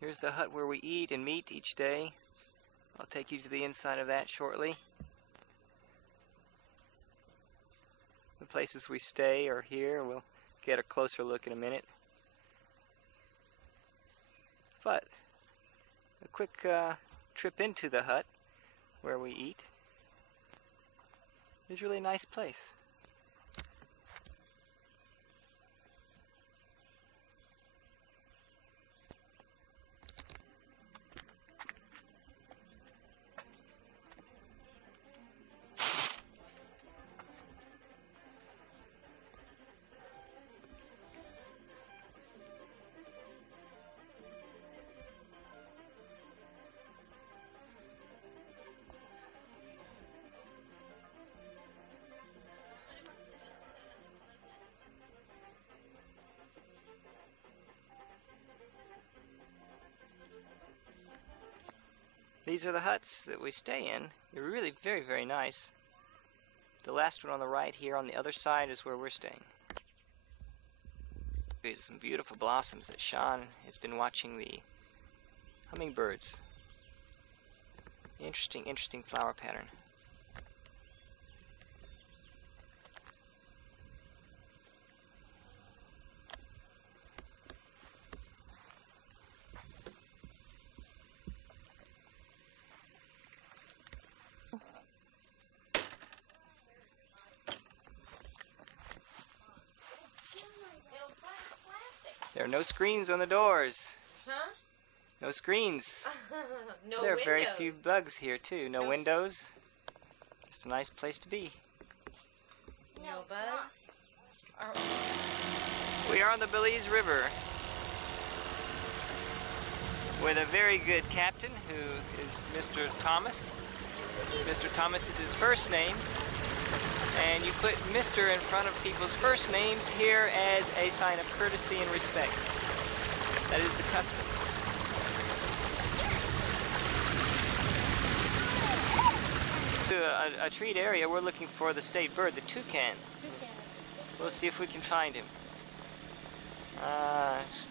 Here's the hut where we eat and meet each day. I'll take you to the inside of that shortly. The places we stay are here. We'll get a closer look in a minute. But a quick trip into the hut where we eat is really a nice place. These are the huts that we stay in. They're really very, very nice. The last one on the right here on the other side is where we're staying. There's some beautiful blossoms that Sean has been watching the hummingbirds. Interesting flower pattern. There are no screens on the doors. Huh? No screens. No there are windows. very few bugs here too. No windows. Just a nice place to be. No bugs. We are on the Belize River with a very good captain who is Mr. Thomas. Mr. Thomas is his first name. And you put Mr. in front of people's first names here as a sign of courtesy and respect. That is the custom. To a treat area, we're looking for the state bird, the toucan. We'll see if we can find him.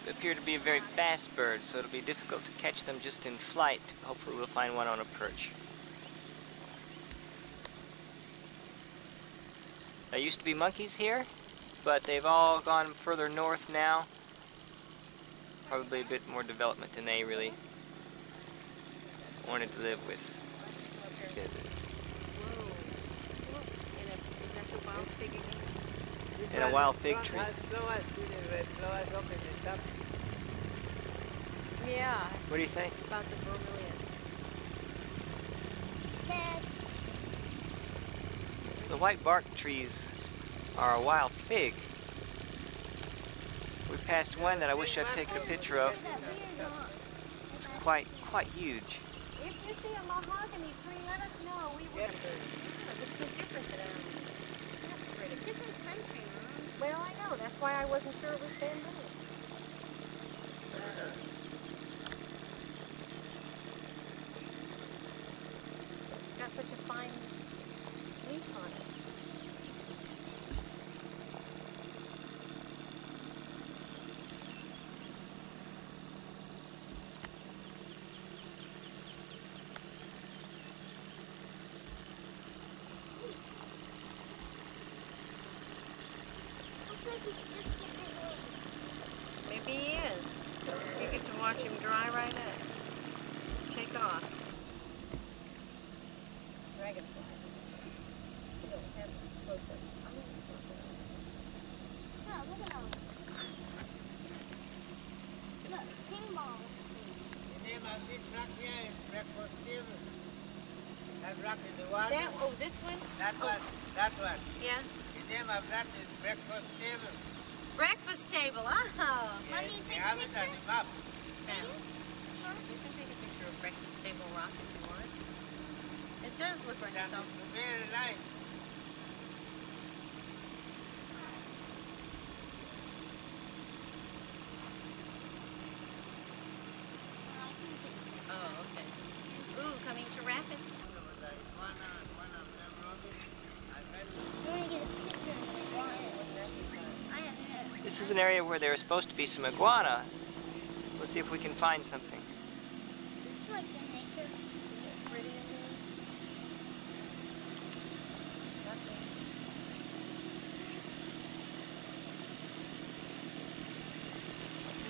Appear to be a very fast bird, so it'll be difficult to catch them just in flight. Hopefully we'll find one on a perch. There used to be monkeys here, but they've all gone further north now. Probably a bit more development than they really wanted to live with. In a wild fig tree. Yeah. What do you think? About the bromeliad. The white bark trees are a wild fig. We passed one that I wish I'd taken a picture of. It's quite huge. If you see a mahogany tree, let us know. We will. It looks so different than ours. It's a different country, Mom. Well, I know. That's why I wasn't sure it was bamboo. It's got such a fine leaf on it. Maybe he is. You get to watch him dry right up. Take off. Dragonfly. You don't have them close up. Oh, look at those. Look, ping balls. The name of this rock here is breakfast table. That rock is the one. That, oh, this one? That one. That one. Yeah. The name of that is breakfast table. Breakfast table, oh. Yes, Mommy, they take a have it on picture. the map. Now, you can take a picture of breakfast table rock if you want. It does look like That it's all. is very nice. Oh, okay. Ooh, coming to Rapids. I want to get a picture of the iguana. I have no. This is an area where there is supposed to be some iguana. Let's See if we can find something. Just like the nature. Pretty in there. Nothing.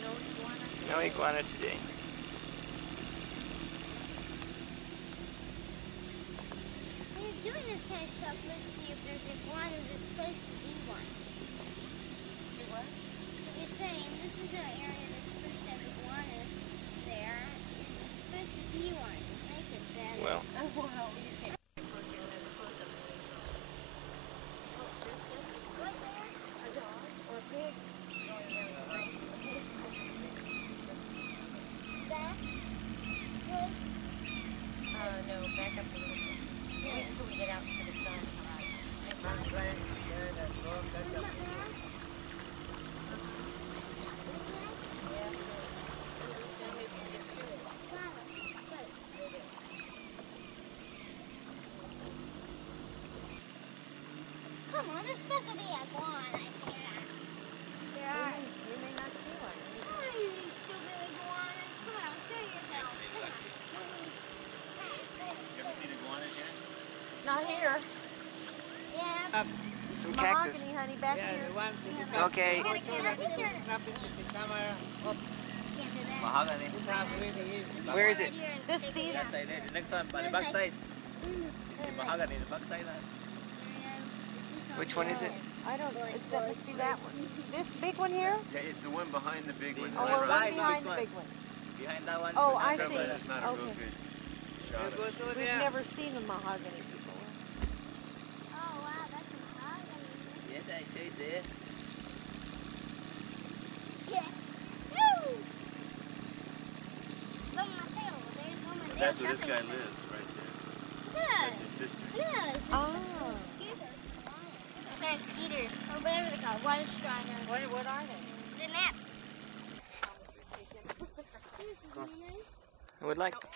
No iguana. No iguana today. When you're doing this kind of stuff, let's see if there's iguanas. There's supposed to be one. Do what? You're saying this is an area that's supposed to have iguanas there. There's supposed to be one. Make it better. Well, Oh, well, you can't get close here. We'll have a close-up. Oh, there's something. Right there. A dog or a pig. Going there with the rain. A pig. Back. Close. No, back up a little bit. Wait until we get out to the sun. All right. Isn't that there? Yeah. Then we can get to it. Come on, there's supposed to be iguanas here. There are. You may not see one. Oh, you stupid iguanas. Come on, show yourself. You ever seen iguanas yet? Not here. Yeah. some cactus. Mahogany, honey, back Yeah, here. the one with the Okay. Gotta get up there. snap into the camera. Oh, Can't do that. Mahogany. it's halfway the evening. Where is it? Right here and This take these- it out. That side there. The next one, by the back side. The mahogany, the back side. Which one is it? I don't know. That must be that one. This big one here? Yeah, it's the one behind the big one. Oh, well, one behind the big one. Behind that one. Oh, I But see. that's not a real Okay. good You shot of go it. through We've there. never seen a mahogany before. Oh, wow, that's a mahogany. Yes, I say there. Yeah. Woo! Look at my tail. There's one of my That's where tails. this guy lives, right there. Yeah. That's his sister. Yeah, it's Oh. skeeters. It's not skeeters, or whatever they're called. Water striders. What are they? The gnats. I would like to.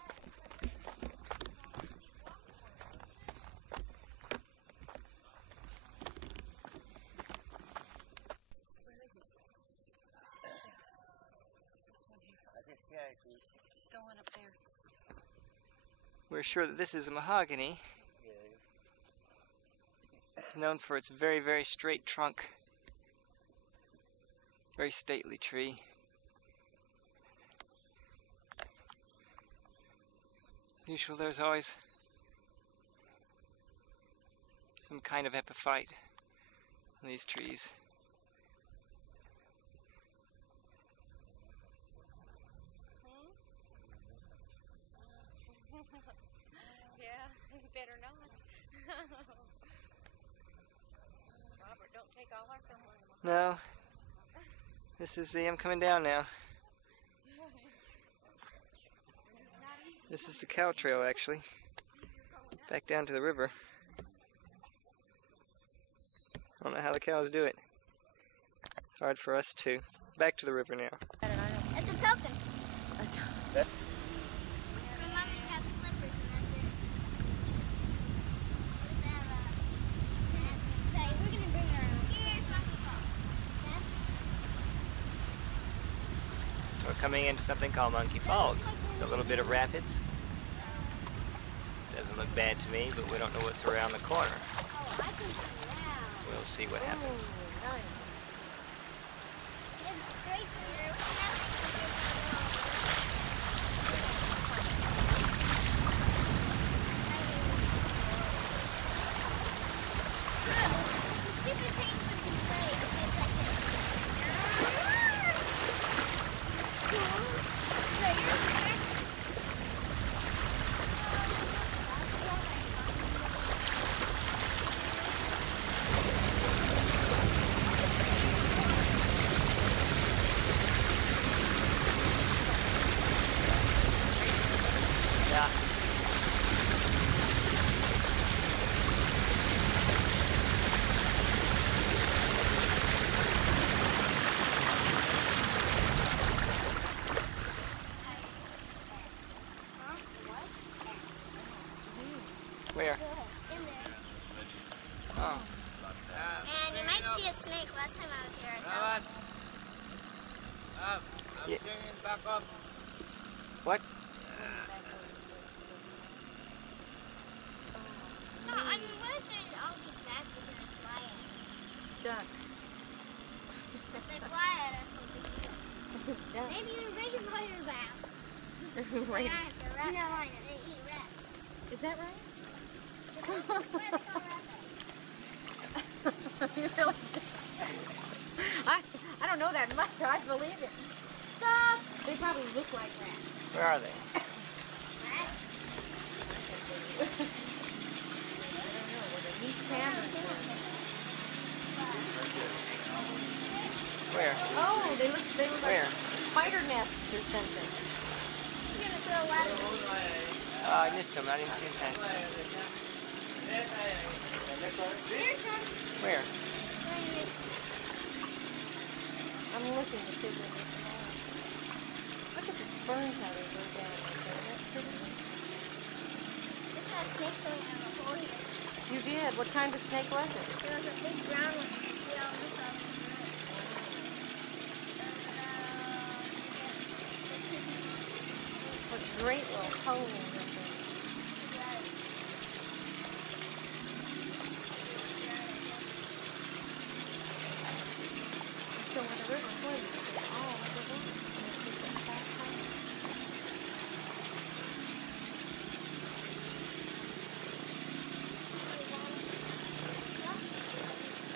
Go on up there. We're sure that this is a mahogany, known for its very, very straight trunk. Very stately tree. Usually there's always some kind of epiphyte on these trees. Yeah, you better not. Robert, don't take all our film on them. No, this is the, I'm coming down now. This is the cow trail actually, back down to the river. I don't know how the cows do it. Hard for us too. Back to the river now. It's a token. My mommy's got flippers and that's it. We used to have a say, we're gonna bring her around. Here's Monkey Falls. We're coming into something called Monkey Falls. It's a little bit of rapids. Doesn't look bad to me, but we don't know what's around the corner. Oh, I can come now. We'll see what happens. It's great for your stupid thing would be great if it's like this. So here's the next. Yeah. Where? In there. Oh. And you might see a snake. Last time I was here, I saw Robert. Up. Yeah. Bring it back up. What? No, I mean, what if there's all these bats are gonna fly at us? Duck. If they fly at us, what do we do? Duck. Maybe they're regular bats. Wait. You know, I know, they eat rats. Is that right? You really I don't know that much, so I believe it. Stop! They probably look like rats. Where are they? I don't know, with a neat camera. Where? Oh, they look Where? like spider nests or something. He's gonna throw a lot of them. Oh, I missed them. I didn't see that. Where? I'm looking to see where they're falling. Look at the ferns how they go down like that. Isn't that pretty? I saw a snake going out of a hole here. You did? What kind of snake was it? There was a big brown one. You can see all this on the road. What great little hole in it. So when the river flows, it's all over the water.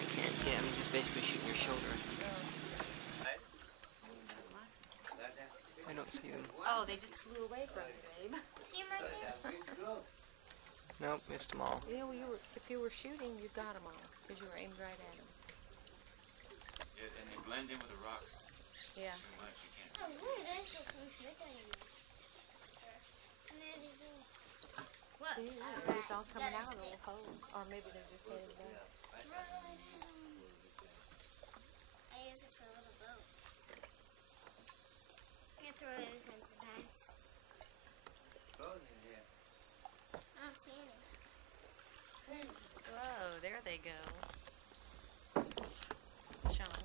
I can't. Yeah, I mean, just basically shooting your shoulder. I think. I don't see them. Oh, they just flew away from you, babe. See him right there? Nope, missed them all. You know, if you were shooting, you got them all because you were aimed right at them. Yeah, and they blend in with the rocks Yeah. too much. You can't. Oh, look at this. Look at him. And there these little... Look. See, it's all coming out of the little hole. Or maybe they're just headed back. I use it for a little boat. I'm gonna throw those in the bats. I don't see any. Whoa, there they go. Sean,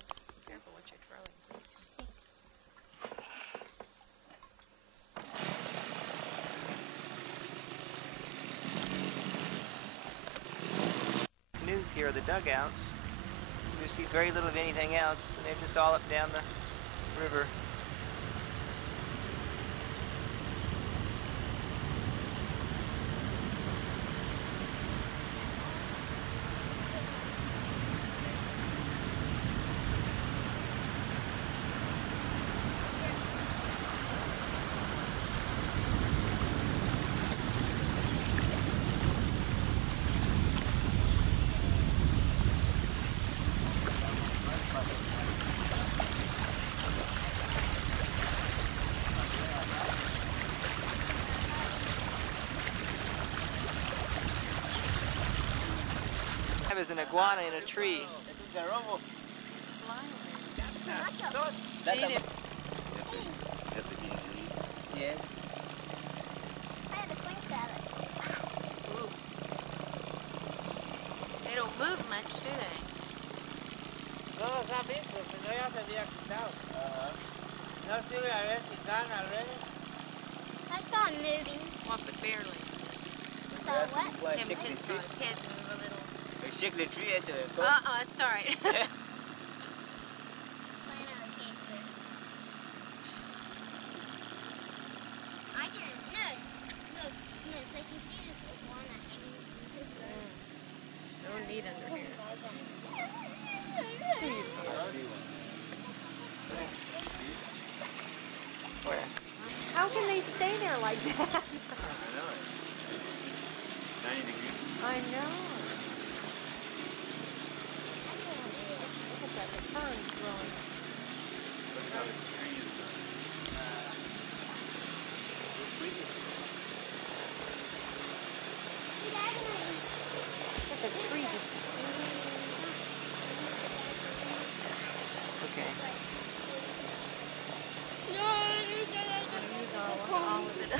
careful what you're throwing, please. Canoes here are the dugouts. You see very little of anything else, and they're just all up down the river. There's an iguana in a tree. This is lying there. That's See, they're Yes. I had a flank at it. Ooh. They don't move much, do they? No los ha visto, si no ya se había quitado. No sirve a ver si están already. I saw him moving. What, but barely. You saw what? Him just saw his head move a little. Shake the tree at the It's all right. Playing on the cake there. I didn't know. Look, no, it's like you see this iguana hanging from his rope. So neat under here. Where? How can they stay there like that? I know it. 90 degrees. I know. Look at that, the fern's growing. Look how the tree is Look at the tree just... Okay. Use all of it.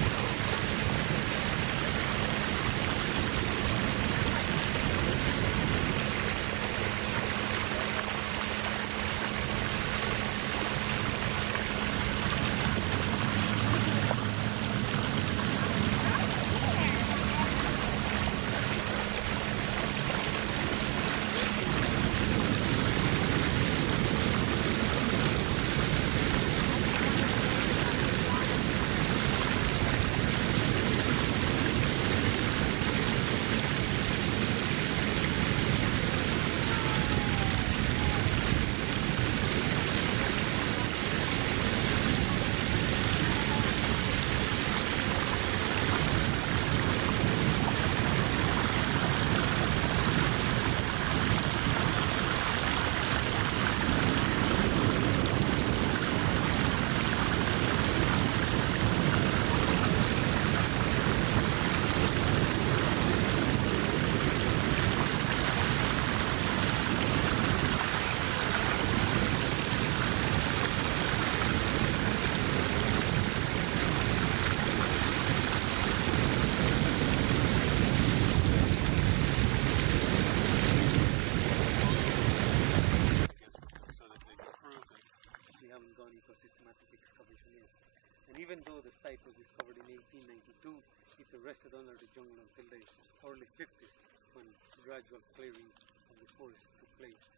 even though the site was discovered in 1892, it rested under the jungle until the early 50s when gradual clearing of the forest took place,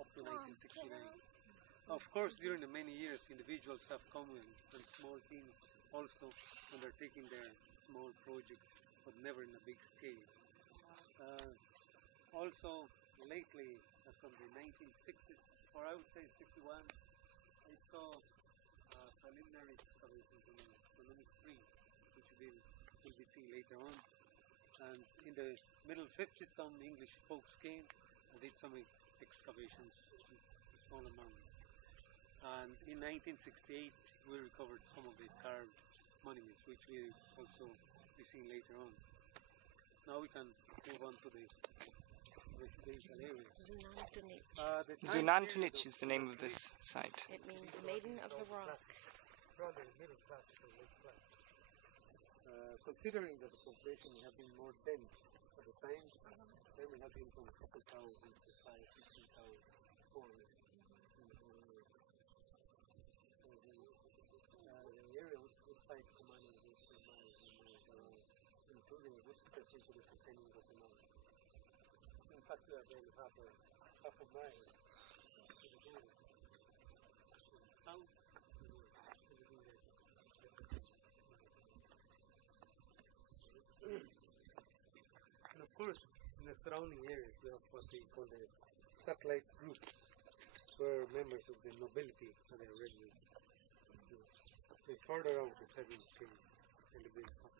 up to 1969. Of course, during the many years, individuals have come in and small teams also undertaking their small projects, but never in a big scale. Also, lately, from the 1960s, or I would say 61, I saw preliminary excavations in Xunantunich 3, which we'll be seeing later on. And in the middle 50s, some English folks came and did some excavations in small amounts. And in 1968, we recovered some of the carved monuments, which we also be seeing later on. Now we can move on to the residential area. Xunantunich is the name of this site. It means Maiden of the Rock. Rather middle class to late class. Considering that the population have been more dense at the time, there may have been from a couple thousand to 15,000 foreigners in the whole area. The area was site commanding the miles and miles around, including a good stretch into the containing of the mountain. In fact, we are barely half a mile to the border. To the south, and of course, in the surrounding areas, we have what we call the satellite groups, where members of the nobility are already. They further out the Seven Stream and the Big Fox.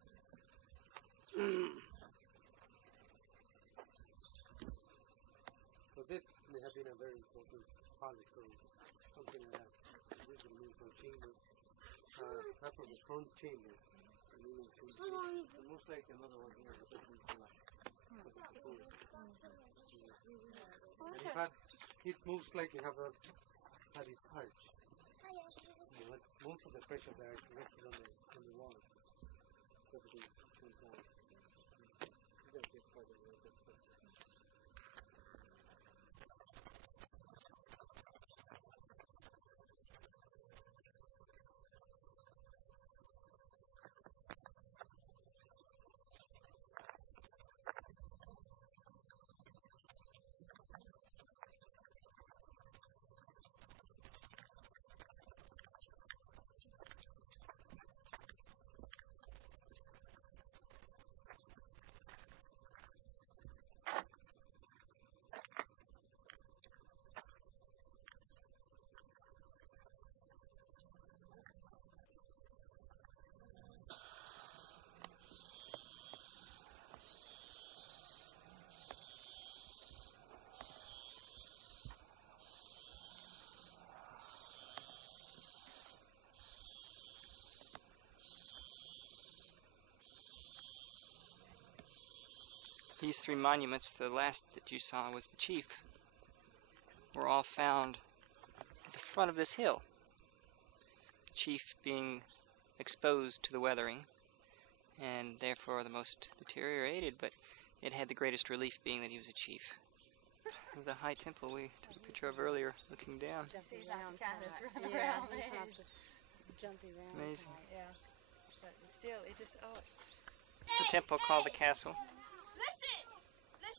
So this may have been a very important palace, or something like that. This is the main chamber. That was the front chamber. And most likely another one here, but that's in July. And in fact, it most likely had its arch. Most of the pressure there is rested on the wall. These three monuments, the last that you saw was the chief, were all found at the front of this hill. The chief being exposed to the weathering and therefore the most deteriorated, but it had the greatest relief being that he was a chief. There's a high temple we took a picture of earlier, looking down. Jumping around, yeah, jumping around. Amazing. Yeah, but still, it just The temple called the castle.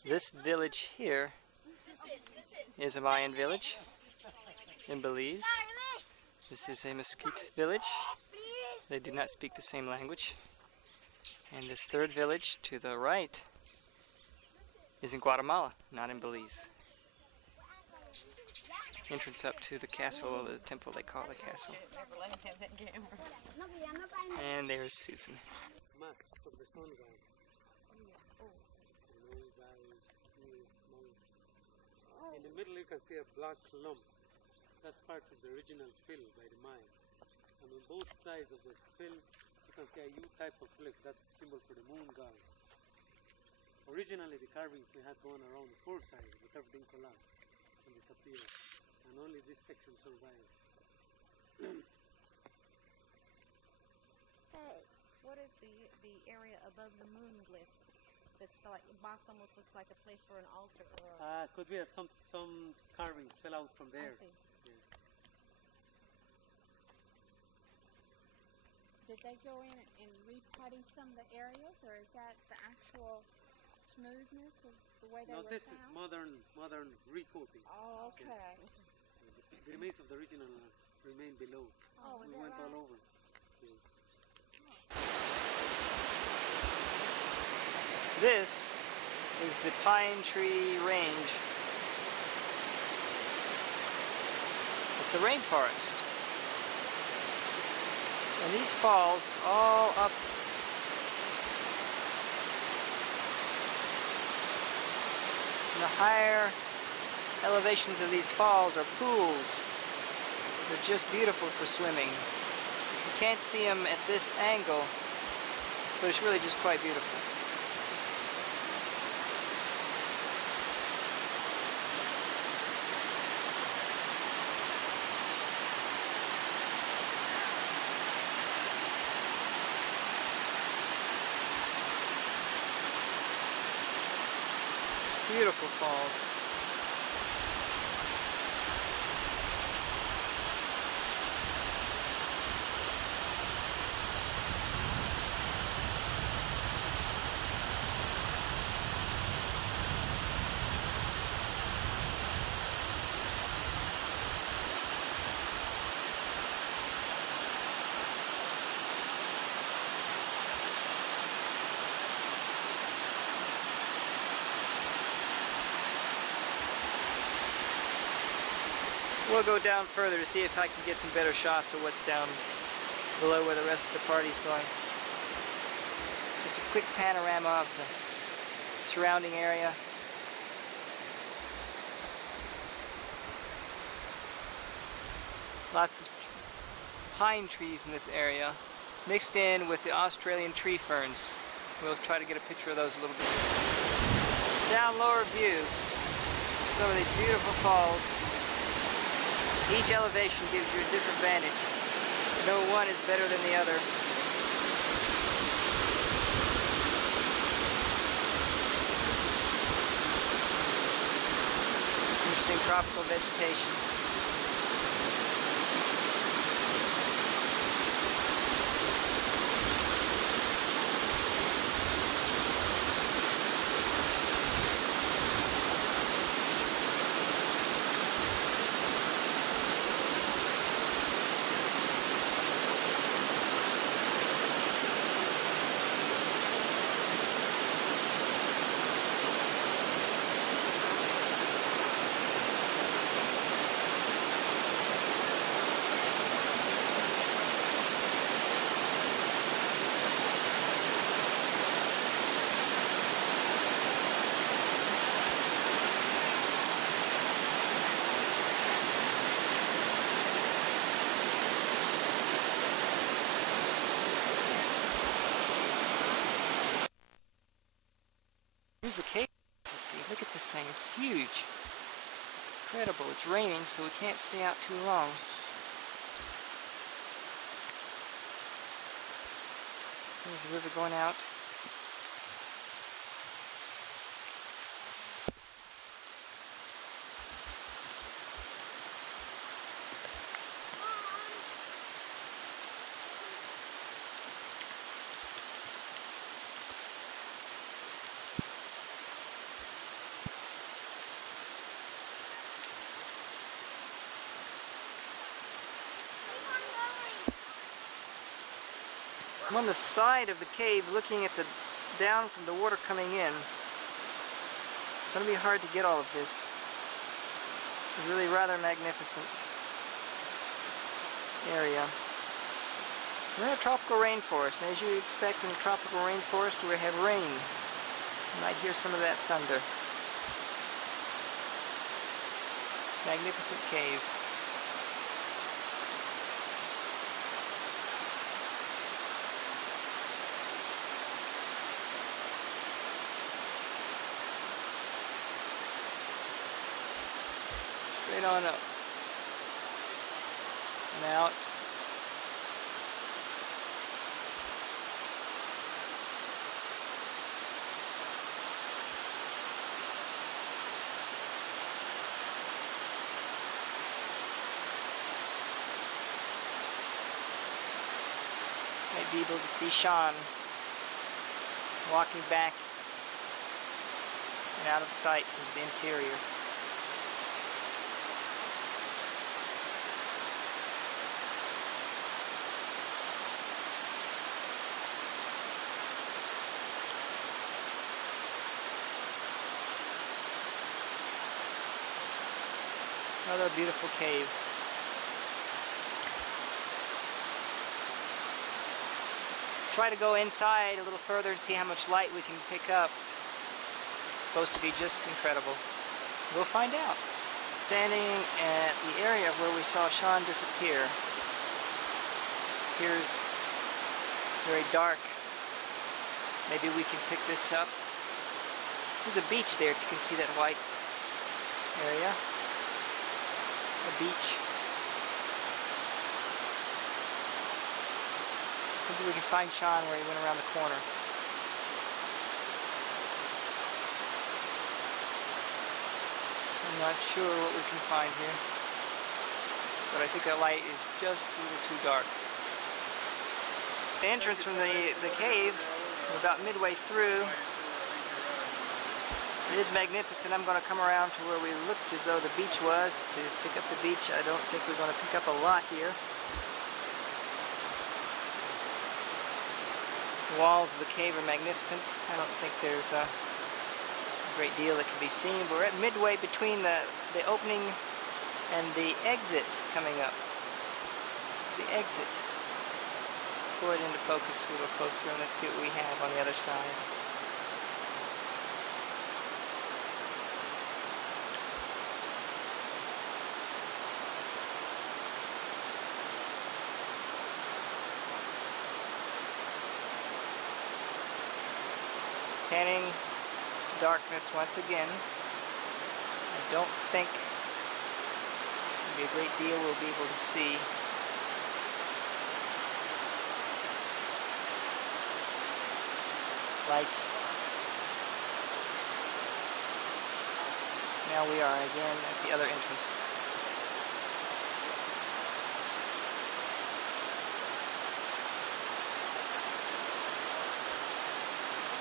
This village here is a Mayan village in Belize. This is a Mesquite village. They do not speak the same language. And this third village to the right is in Guatemala, not in Belize. Entrance up to the castle, or the temple they call the castle. And there's Susan. Masks of the sun god. In the middle you can see a black lump. That's part of the original fill by the mine. And on both sides of the fill you can see a U-type of cliff. That's a symbol for the moon god. Originally the carvings they had gone around the four sides, but everything collapsed and disappeared. And only this section survived. What is the area above the moon glyph? That's like the box almost looks like a place for an altar. Or Could be some carvings fell out from there. I see. Yes. they go in and re-putty some of the areas, or is that the actual smoothness of the way they No, were this is found? modern recoating. Oh, okay. The remains of the original remain below. Oh, We is that went right? all over. This is the Pine Tree Range. It's a rainforest. And these falls all up in the higher elevations of these falls are pools. They're just beautiful for swimming. You can't see them at this angle, but it's really just quite beautiful. Beautiful falls. We'll go down further to see if I can get some better shots of what's down below where the rest of the party's going. Just a quick panorama of the surrounding area. Lots of pine trees in this area, mixed in with the Australian tree ferns. We'll try to get a picture of those a little bit. Down lower view, some of these beautiful falls. Each elevation gives you a different vantage. No one is better than the other. Interesting tropical vegetation. Here's the cave. You see, look at this thing. It's huge. Incredible. It's raining, so we can't stay out too long. There's the river going out. I'm on the side of the cave looking at the down from the water coming in. It's going to be hard to get all of this. It's really rather magnificent area. We're in a tropical rainforest, and as you expect in a tropical rainforest, we have rain. You might hear some of that thunder. Magnificent cave. Straight on up and out. be able to see Sean walking back and out of sight into the interior. Another beautiful cave. Try to go inside a little further and see how much light we can pick up. It's supposed to be just incredible. We'll find out. Standing at the area where we saw Sean disappear. Appears very dark. Maybe we can pick this up. There's a beach there if you can see that white area. A beach. Maybe we can find Sean where he went around the corner. I'm not sure what we can find here, but I think the light is just a little too dark. The entrance from the cave, we're about midway through. It is magnificent. I'm going to come around to where we looked as though the beach was to pick up the beach. I don't think we're going to pick up a lot here. The walls of the cave are magnificent. I don't think there's a great deal that can be seen. But we're at midway between the opening and the exit coming up. The exit. Pull it into focus a little closer and let's see what we have on the other side. Panning darkness once again. I don't think there'll be a great deal we'll be able to see. Light. Now we are again at the other entrance.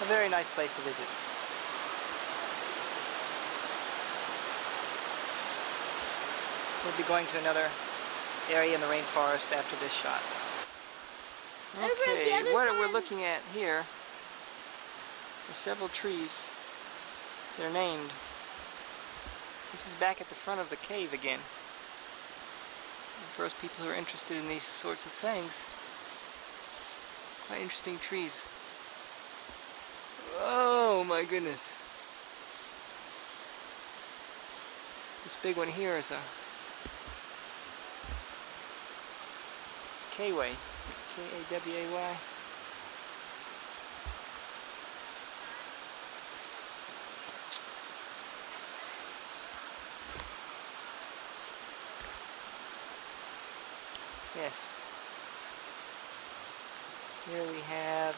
A very nice place to visit. We'll be going to another area in the rainforest after this shot. Okay, what we're looking at here are several trees. They're named. This is back at the front of the cave again. For those people who are interested in these sorts of things, quite interesting trees. Oh my goodness. This big one here is a K-way. K-A-W-A-Y. Yes. Here we have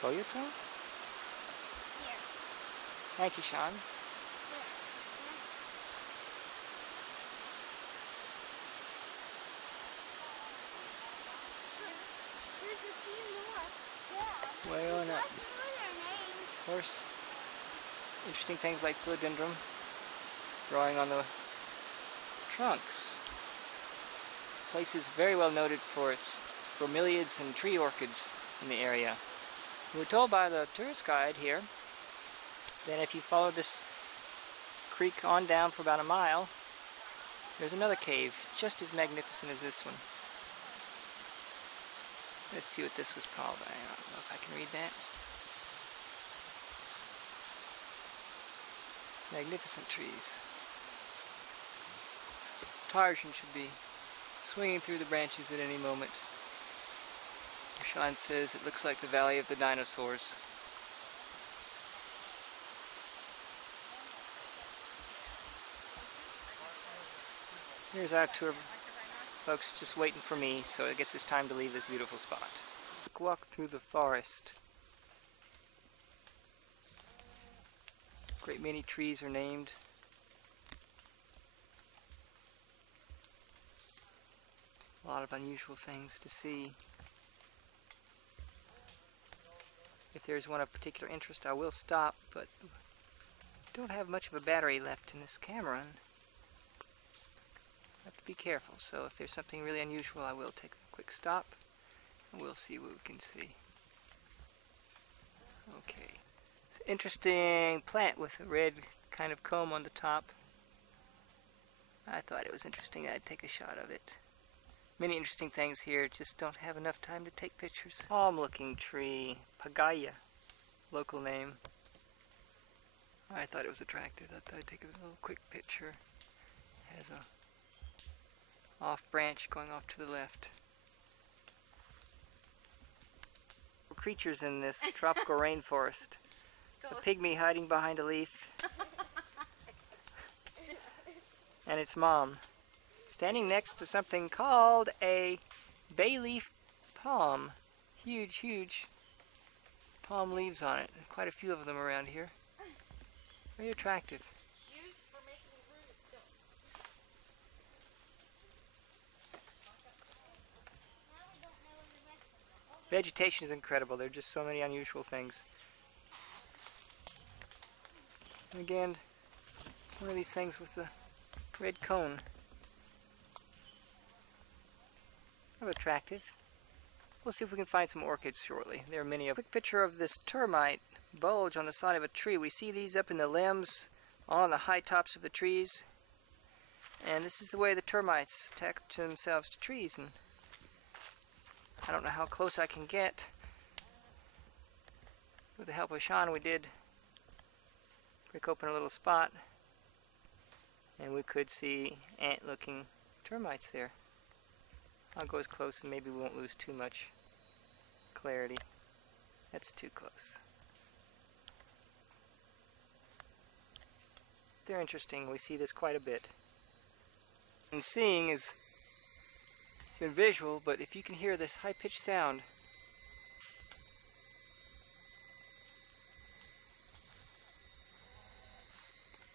Koyoto? Here. Thank you, Sean. There's a few more. Yeah. Way on up. Lots of other names. Of course, interesting things like philodendron growing on the trunks. The place is very well noted for its bromeliads and tree orchids in the area. We were told by the tourist guide here that if you follow this creek on down for about a mile, there's another cave just as magnificent as this one. Let's see what this was called. I don't know if I can read that. Magnificent trees. Tarzan should be swinging through the branches at any moment. Sean says it looks like the Valley of the Dinosaurs. Here's our tour. Folks just waiting for me, so I guess it's time to leave this beautiful spot. Walk through the forest. Great many trees are named. A lot of unusual things to see. If there's one of particular interest, I will stop, but don't have much of a battery left in this camera. And have to be careful, so if there's something really unusual, I will take a quick stop, and we'll see what we can see. Okay. Interesting plant with a red kind of comb on the top. I thought it was interesting. I'd take a shot of it. Many interesting things here, just don't have enough time to take pictures. Palm-looking tree, Pagaya, local name. I thought it was attractive. I thought I'd take a little quick picture. It has a off branch going off to the left. Creatures in this tropical rainforest. A pygmy hiding behind a leaf. And its mom standing next to something called a bay leaf palm. Huge, huge palm leaves on it. There's quite a few of them around here. Very attractive. Vegetation is incredible. There are just so many unusual things. And again, one of these things with the red cone. Kind of attractive. We'll see if we can find some orchids shortly. There are many of them. Quick picture of this termite bulge on the side of a tree. We see these up in the limbs on the high tops of the trees. And this is the way the termites attach themselves to trees. And I don't know how close I can get. With the help of Sean, we did break open a little spot, and we could see ant-looking termites there. I'll go as close and maybe we won't lose too much clarity. That's too close. They're interesting. We see this quite a bit. And seeing is been visual, but if you can hear this high-pitched sound,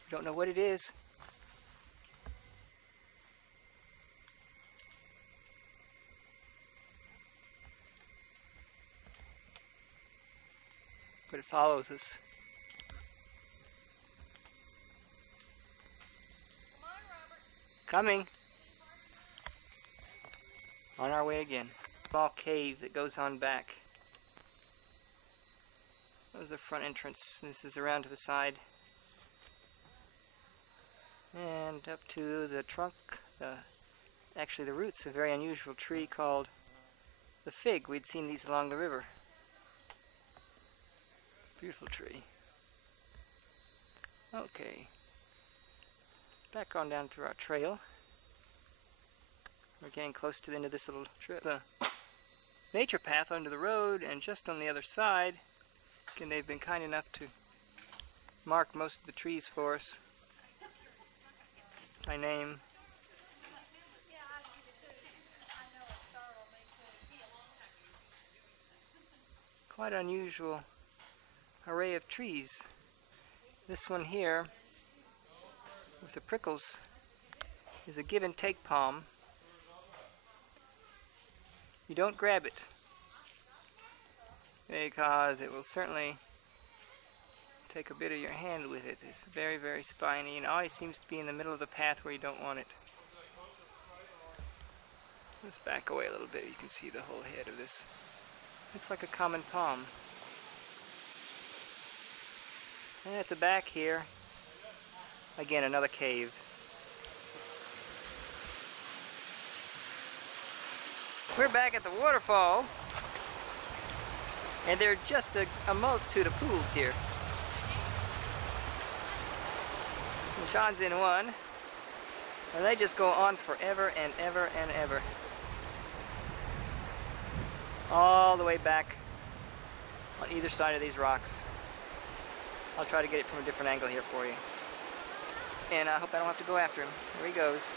you don't know what it is. But it follows us. Come on, Robert. Coming. On our way again. Small cave that goes on back. That was the front entrance. This is around to the side. And up to the trunk, actually the roots of a very unusual tree called the fig. We'd seen these along the river. Beautiful tree. Okay. Back on down through our trail. We're getting close to the end of this little trip. The nature path under the road, and just on the other side, again, they've been kind enough to mark most of the trees for us by name. Quite unusual array of trees. This one here, with the prickles, is a give and take palm. You don't grab it, because it will certainly take a bit of your hand with it. It's very, very spiny, and always seems to be in the middle of the path where you don't want it. Let's back away a little bit. You can see the whole head of this. Looks like a common palm. And at the back here, again, another cave. We're back at the waterfall, and there are just a multitude of pools here. And Sean's in one, and they just go on forever and ever and ever. All the way back on either side of these rocks. I'll try to get it from a different angle here for you. And I hope I don't have to go after him. Here he goes.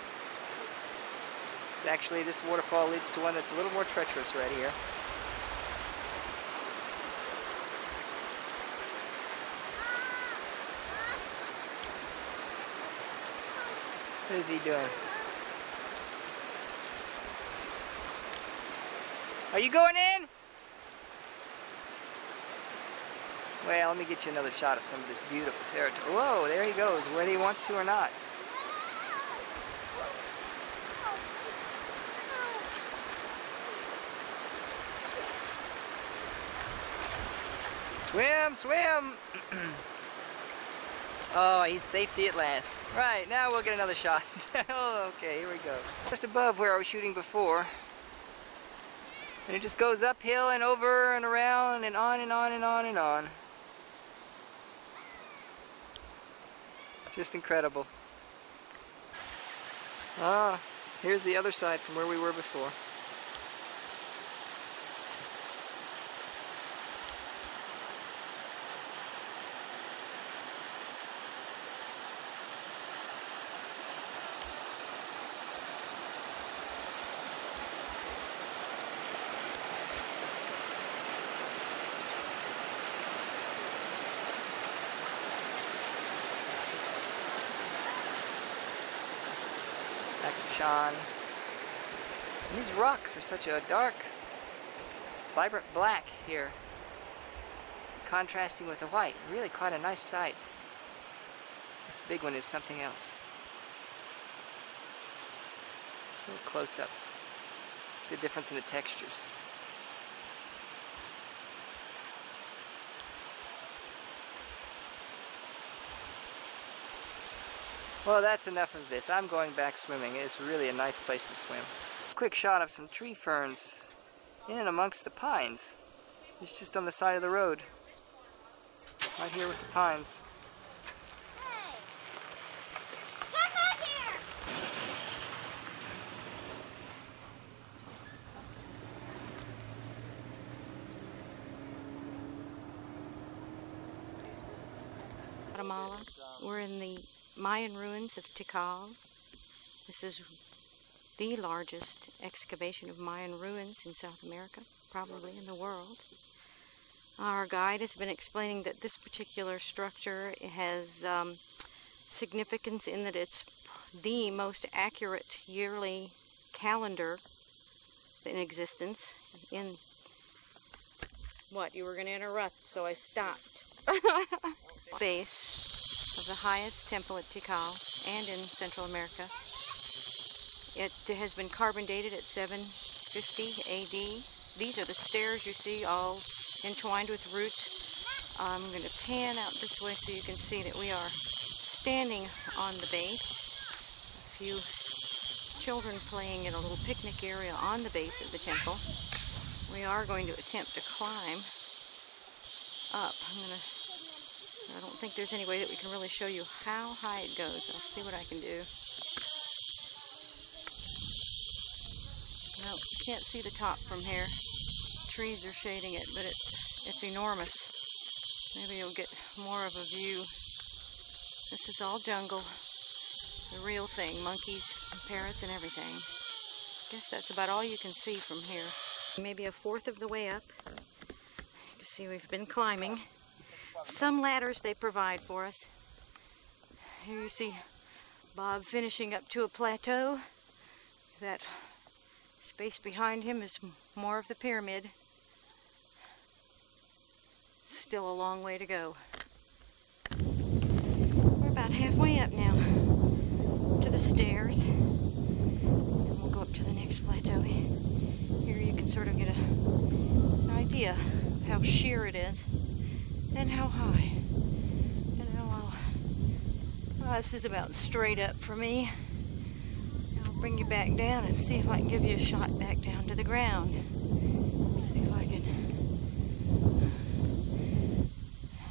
Actually, this waterfall leads to one that's a little more treacherous right here. What is he doing? Are you going in? Well, let me get you another shot of some of this beautiful territory. Whoa, there he goes, whether he wants to or not. Swim, swim! Oh, he's safety at last. Right, now we'll get another shot. Oh, okay, here we go. Just above where I was shooting before. And it just goes uphill and over and around and on and on and on and on. Just incredible. Ah, here's the other side from where we were before. And these rocks are such a dark, vibrant black here, contrasting with the white. Really quite a nice sight. This big one is something else. A little close up. The difference in the textures. Well, that's enough of this. I'm going back swimming. It's really a nice place to swim. Quick shot of some tree ferns in and amongst the pines. It's just on the side of the road. Right here with the pines. Hey! Come back here! Guatemala. We're in the Mayan ruins of Tikal. This is the largest excavation of Mayan ruins in South America, probably in the world. Our guide has been explaining that this particular structure has significance in that it's the most accurate yearly calendar in existence. What? You were going to interrupt, so I stopped. Base of the highest temple at Tikal and in Central America. It has been carbon dated at 750 AD. These are the stairs you see, all entwined with roots. I'm going to pan out this way so you can see that we are standing on the base. A few children playing in a little picnic area on the base of the temple. We are going to attempt to climb up. I don't think there's any way that we can really show you how high it goes. I'll see what I can do. No, you can't see the top from here. Trees are shading it, but it's enormous. Maybe you'll get more of a view. This is all jungle. The real thing. Monkeys, parrots, and everything. Guess that's about all you can see from here. Maybe a fourth of the way up. You can see we've been climbing. Some ladders they provide for us. Here you see Bob finishing up to a plateau. That space behind him is more of the pyramid. Still a long way to go. We're about halfway up now to the stairs. And we'll go up to the next plateau. Here you can sort of get an idea of how sheer it is. And how high, and how low. Well, this is about straight up for me. I'll bring you back down and see if I can give you a shot back down to the ground. See if I can.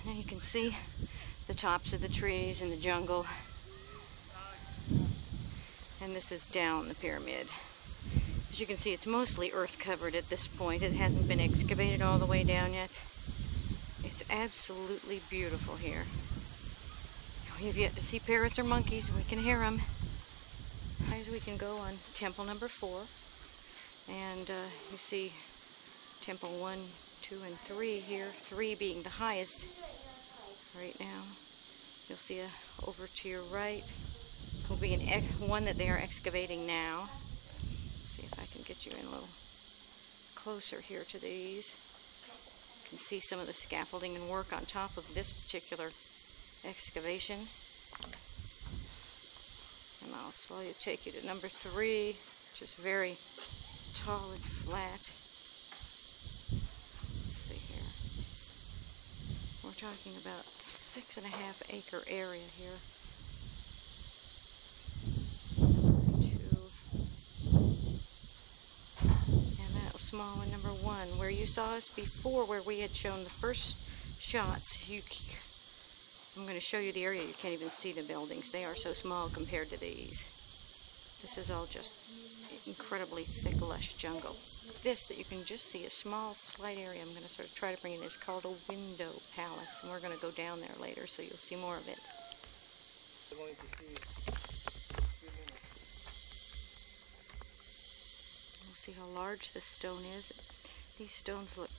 Now you can see the tops of the trees and the jungle. And this is down the pyramid. As you can see, it's mostly earth covered at this point. It hasn't been excavated all the way down yet. It's absolutely beautiful here. We've yet to see parrots or monkeys. We can hear them. As we can go on temple number 4. And you see temple 1, 2, and 3 here. 3 being the highest right now. You'll see over to your right will be one that they are excavating now. See if I can get you in a little closer here to these. You can see some of the scaffolding and work on top of this particular excavation. And I'll slowly take you to number 3, which is very tall and flat. Let's see here. We're talking about 6.5 acre area here. 2. And that was small one, number 1. Where you saw us before, where we had shown the first shots, I'm going to show you the area. You can't even see the buildings. They are so small compared to these. This is all just incredibly thick, lush jungle. This that you can just see, a small, slight area I'm going to sort of try to bring in, is called a window palace. And we're going to go down there later so you'll see more of it. We'll see how large this stone is. These stones look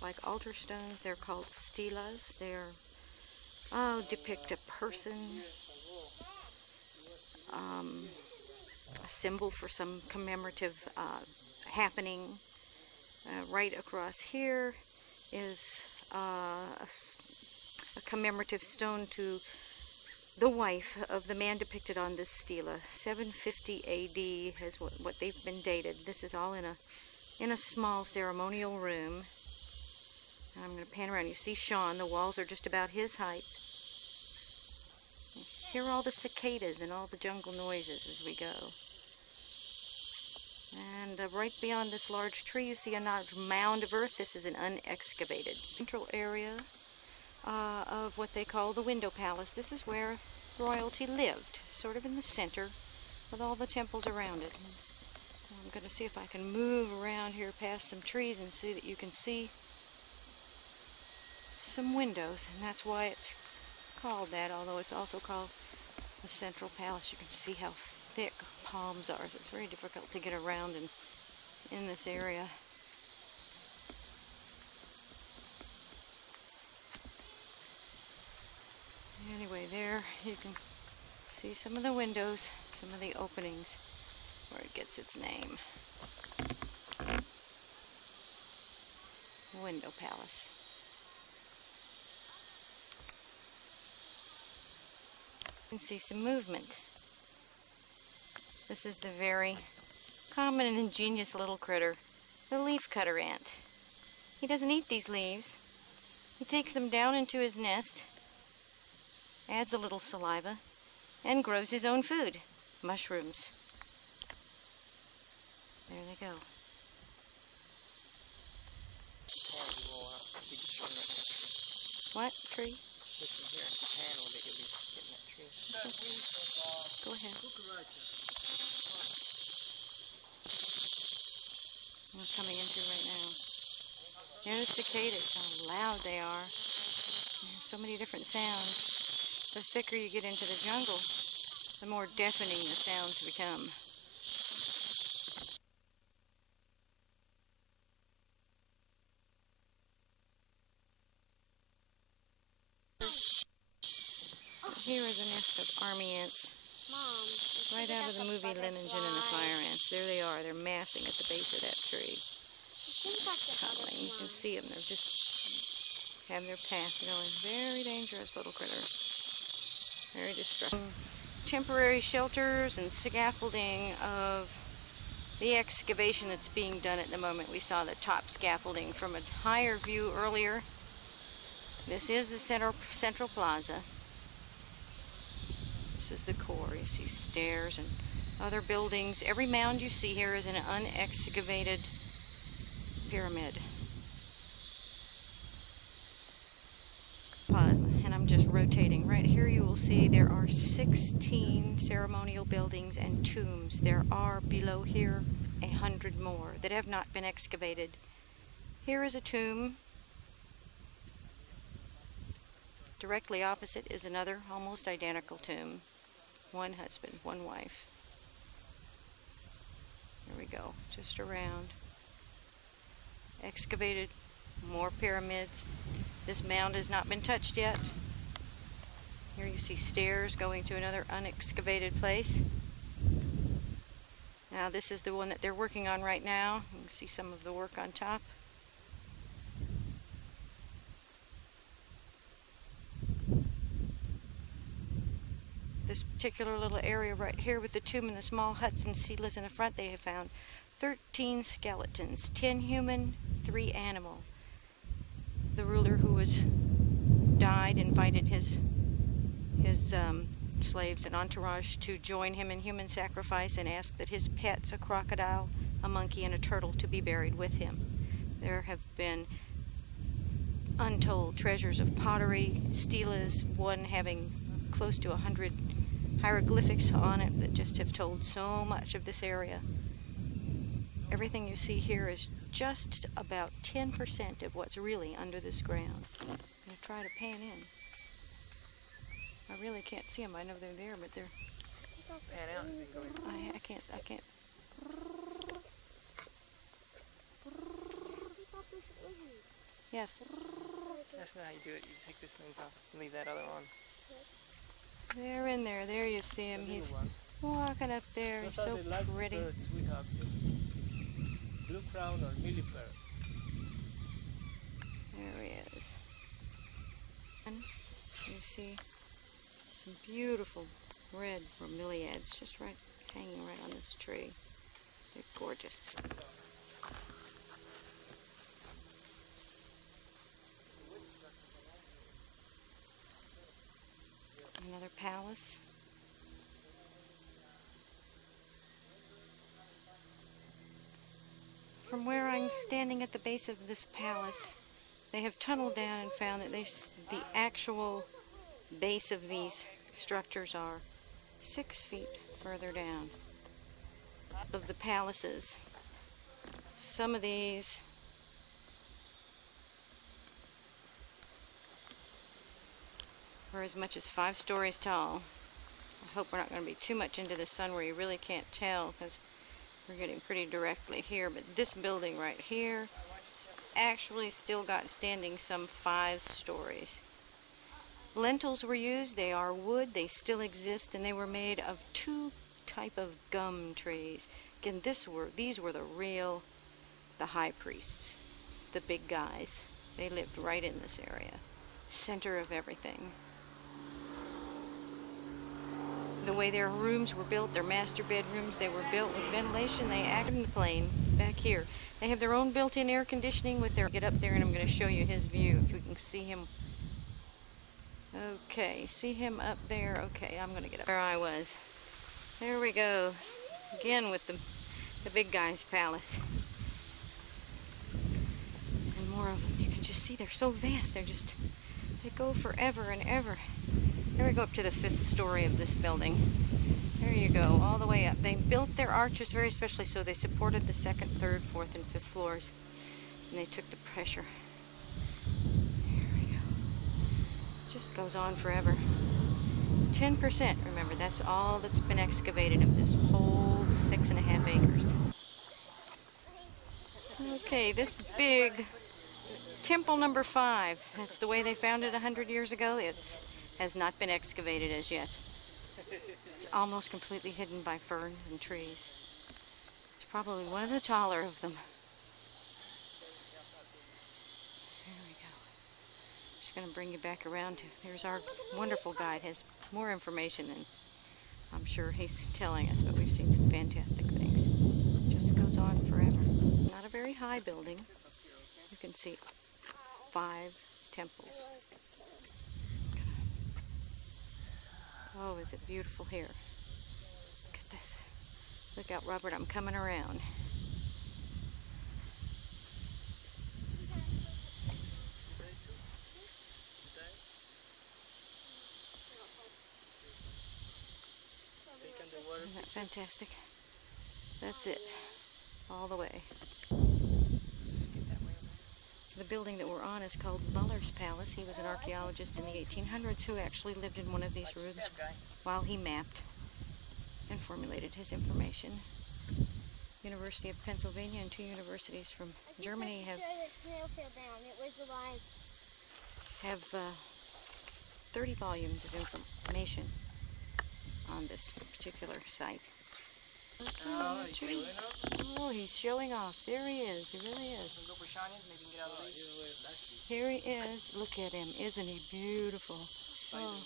like altar stones. They're called stelas. They're depict a person, a symbol for some commemorative happening. Right across here is a commemorative stone to the wife of the man depicted on this stela. 750 AD is what they've been dated. This is all in a small ceremonial room. I'm going to pan around. You see Sean, the walls are just about his height. Hear all the cicadas and all the jungle noises as we go. And right beyond this large tree you see a large mound of earth. This is an unexcavated central area of what they call the window palace. This is where royalty lived, sort of in the center with all the temples around it. And I'm going to see if I can move around here past some trees and see that you can see some windows, and that's why it's called that, although it's also called the Central Palace. You can see how thick palms are, so it's very difficult to get around in this area. Anyway, there you can see some of the windows, some of the openings where it gets its name. Window Palace. You can see some movement. This is the very common and ingenious little critter, the leafcutter ant. He doesn't eat these leaves. He takes them down into his nest, adds a little saliva, and grows his own food, mushrooms. There they go. What tree? Go ahead. We're coming into right now. Here's cicadas, how loud they are. There's so many different sounds. The thicker you get into the jungle, the more deafening the sounds become. Here is a nest of army ants. Mom. Right out of the movie Lemon Gin and the Fire Ants. There they are. They're massing at the base of that tree. Cuddling. You can see them. They're just have their path going. Very dangerous little critter. Very destructive. Temporary shelters and scaffolding of the excavation that's being done at the moment. We saw the top scaffolding from a higher view earlier. This is the Central Plaza. This is the core. You see stairs and other buildings. Every mound you see here is an unexcavated pyramid. Pause, and I'm just rotating. Right here you will see there are 16 ceremonial buildings and tombs. There are below here 100 more that have not been excavated. Here is a tomb. Directly opposite is another almost identical tomb. One husband, one wife. There we go, just around. Excavated, more pyramids. This mound has not been touched yet. Here you see stairs going to another unexcavated place. Now Now this is the one that they're working on right now. You can see some of the work on top. This particular little area right here with the tomb and the small huts and ceilas in the front, they have found 13 skeletons, 10 human, 3 animal. The ruler who died invited his slaves and entourage to join him in human sacrifice and asked that his pets, a crocodile, a monkey, and a turtle, to be buried with him. There have been untold treasures of pottery, stelas, one having close to 100 hieroglyphics on it that just have told so much of this area. Everything you see here is just about 10% of what's really under this ground. I'm going to try to pan in. I really can't see them. I know they're there, but they're... Pan out. I can't. Yes. That's not how you do it. You take this thing off and leave that other on. They're in there. There you see him. He's walking up there. He's so pretty. Birds we have blue crown or millipede. There he is. And you see some beautiful red bromeliads just hanging right on this tree. They're gorgeous. Another palace. From where I'm standing at the base of this palace, they have tunneled down and found that the actual base of these structures are 6 feet further down. Of the palaces, some of these are as much as 5 stories tall. I hope we're not going to be too much into the sun where you really can't tell, because we're getting pretty directly here. But this building right here actually still got standing some 5 stories. Lintels were used. They are wood. They still exist, and they were made of 2 type of gum trees. Again, these were the high priests, the big guys. They lived right in this area, center of everything. The way their rooms were built, their master bedrooms, they were built with ventilation. They acted in the plane back here. They have their own built-in air conditioning with their... Get up there and I'm going to show you his view, if you can see him. Okay, see him up there? Okay, I'm going to get up where I was. There we go. Again with the big guy's palace. And more of them. You can just see they're so vast. They go forever and ever. Here we go up to the 5th story of this building. There you go, all the way up. They built their arches very specially so they supported the 2nd, 3rd, 4th, and 5th floors. And they took the pressure. There we go. Just goes on forever. 10%, remember, that's all that's been excavated of this whole 6.5 acres. Okay, this big temple number 5, that's the way they found it 100 years ago. It has not been excavated as yet. It's almost completely hidden by ferns and trees. It's probably one of the taller of them. There we go. Just going to bring you back around. There's our wonderful guide. Has more information than I'm sure he's telling us, but we've seen some fantastic things. It just goes on forever. Not a very high building. You can see 5 temples. Oh, is it beautiful here. Look at this. Look out, Robert, I'm coming around. Isn't that fantastic? That's it. All the way. The building that we're on is called Buller's Palace. He was an archaeologist in the 1800s who actually lived in one of these rooms while he mapped and formulated his information. University of Pennsylvania and 2 universities from Germany have 30 volumes of information on this particular site. Oh, oh, he's showing off. There he is. He really is. Go where Sean is, maybe we can get out of the way. Here he is. Look at him. Isn't he beautiful? Oh,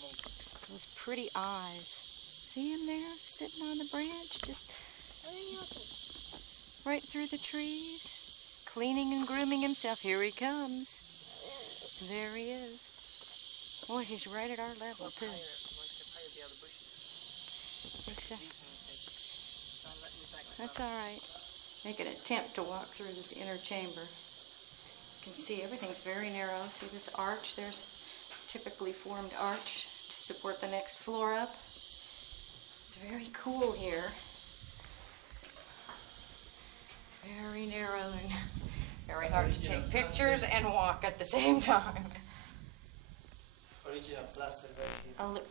those pretty eyes. See him there, sitting on the branch, just right through the trees, cleaning and grooming himself. Here he comes. There he is. Boy, he's right at our level, too. Think so? That's all right. Make an attempt to walk through this inner chamber. You can see everything's very narrow. See this arch? There's typically formed arch to support the next floor up. It's very cool here. Very narrow and very hard to take pictures and walk at the same time. Original plaster right here. Oh, look,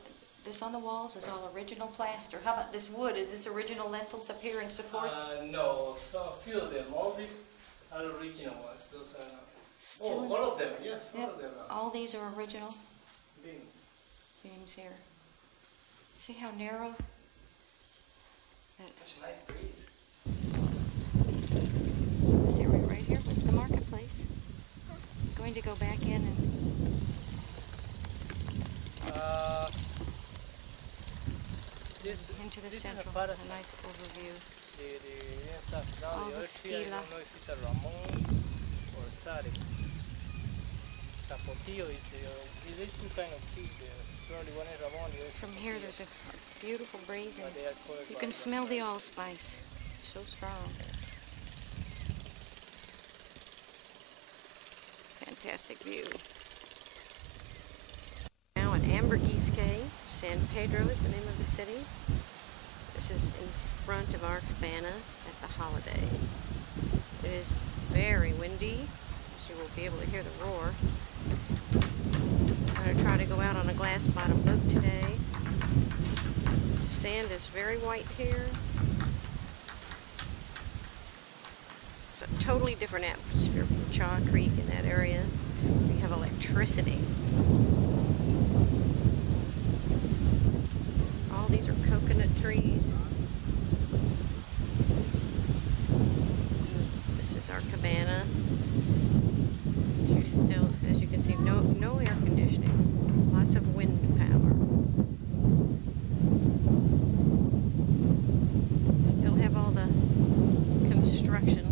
this on the walls is all original plaster. How about this wood? Is this original lintels up here and supports? No, so a few of them. All these are original ones. Those are not. Still Oh, all of them. Yes, all Yep. of them are. All these are original Beams. beams here. See how narrow? Such a nice breeze. This area right here was the marketplace. I'm going to go back in and into the central. A nice overview. All the stela. From here there's a beautiful breeze and you can smell the allspice. It's so strong. Fantastic view. Now in Ambergris Cay, San Pedro is the name of the city. This is in front of our cabana at the Holiday. It is very windy, so you will be able to hear the roar. I'm going to try to go out on a glass bottom boat today. The sand is very white here. It's a totally different atmosphere from Chaa Creek in that area. We have electricity. All these are coconut trees. This is our cabana. As you can see, no air conditioning. Lots of wind power. Still have all the construction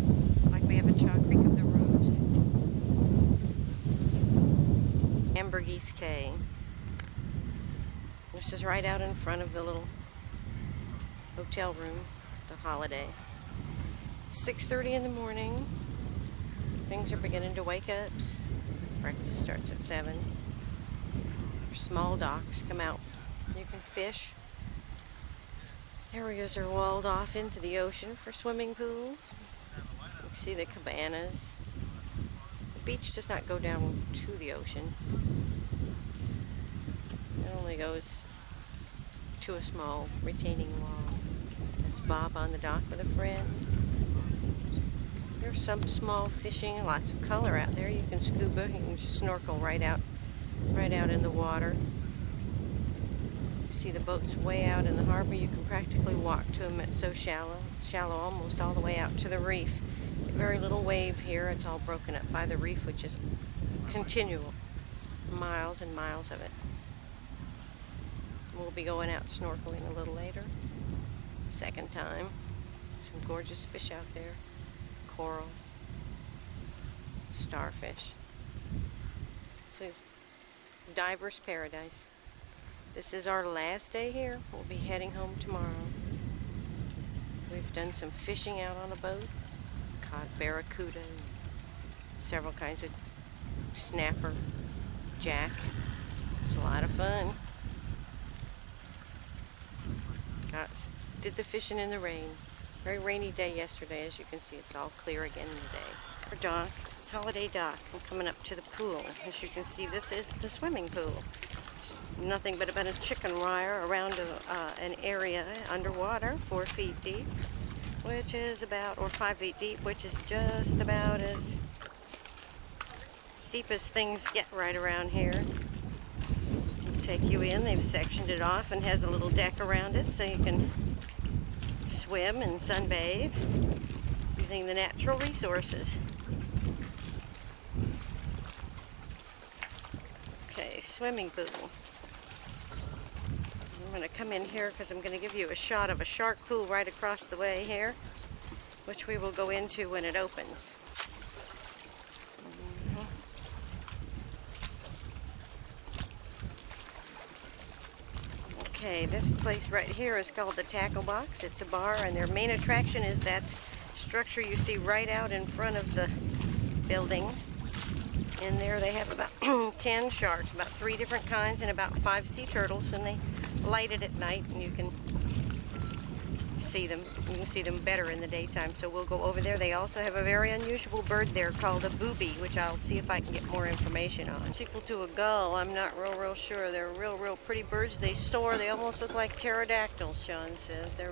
like we have at Chaa Creek of the roofs. Ambergris Cay. This is right out in front of the little hotel room, the Holiday. It's 6:30 in the morning. Things are beginning to wake up. Breakfast starts at 7. Small docks come out. You can fish. Areas are walled off into the ocean for swimming pools. You see the cabanas. The beach does not go down to the ocean. It only goes to a small retaining wall. That's Bob on the dock with a friend. There's some small fishing, lots of color out there. You can scuba, you can just snorkel right out in the water. You see the boats way out in the harbor. You can practically walk to them. It's so shallow. It's shallow almost all the way out to the reef. Very little wave here. It's all broken up by the reef, which is continual. Miles and miles of it. We'll be going out snorkeling a little later. Second time. Some gorgeous fish out there. Coral, starfish. It's a diver's paradise. This is our last day here. We'll be heading home tomorrow. We've done some fishing out on the boat. Caught barracuda and several kinds of snapper, jack. It's a lot of fun. Did the fishing in the rain. Very rainy day yesterday. As you can see, it's all clear again today. Our dock, Holiday Dock. I'm coming up to the pool. As you can see, this is the swimming pool. It's nothing but about a chicken wire around an area underwater, 4 feet deep, which is about, or 5 feet deep, which is just about as deep as things get right around here. It'll take you in. They've sectioned it off and has a little deck around it, so you can swim and sunbathe using the natural resources. Okay, swimming pool. I'm going to come in here because I'm going to give you a shot of a shark pool right across the way here, which we will go into when it opens. Okay, this place right here is called the Tackle Box. It's a bar, and their main attraction is that structure you see right out in front of the building. In there they have about 10 sharks, about 3 different kinds, and about 5 sea turtles, and they light it at night, and you can see them. You can see them better in the daytime, so we'll go over there. They also have a very unusual bird there called a booby, which I'll see if I can get more information on. It's equal to a gull. I'm not real sure. They're real pretty birds. They soar. They almost look like pterodactyls, Sean says. They're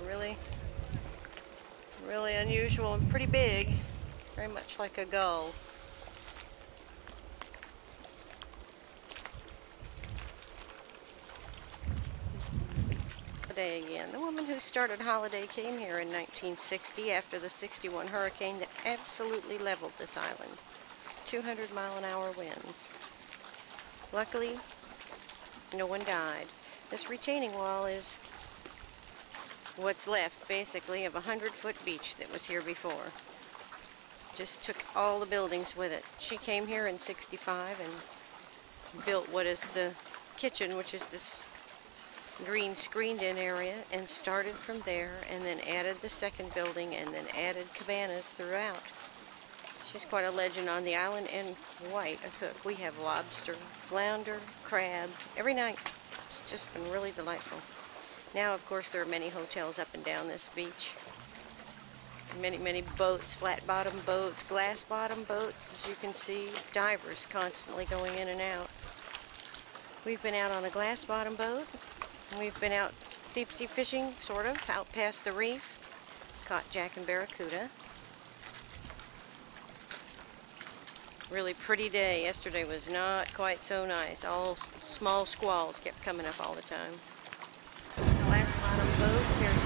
really unusual and pretty big, very much like a gull. Again. The woman who started Holiday came here in 1960 after the '61 hurricane that absolutely leveled this island. 200-mile-an-hour winds. Luckily, no one died. This retaining wall is what's left, basically, of a 100-foot beach that was here before. Just took all the buildings with it. She came here in '65 and built what is the kitchen, which is this green screened-in area, and started from there, and then added the second building, and then added cabanas throughout. She's quite a legend on the island, and quite a cook. We have lobster, flounder, crab every night. It's just been really delightful. Now, of course, there are many hotels up and down this beach. Many boats, flat-bottom boats, glass-bottom boats, as you can see, divers constantly going in and out. We've been out on a glass-bottom boat. We've been out deep-sea fishing, sort of, out past the reef. Caught jack and barracuda. Really pretty day. Yesterday was not quite so nice. All small squalls kept coming up all the time. Glass-bottom boat. Here's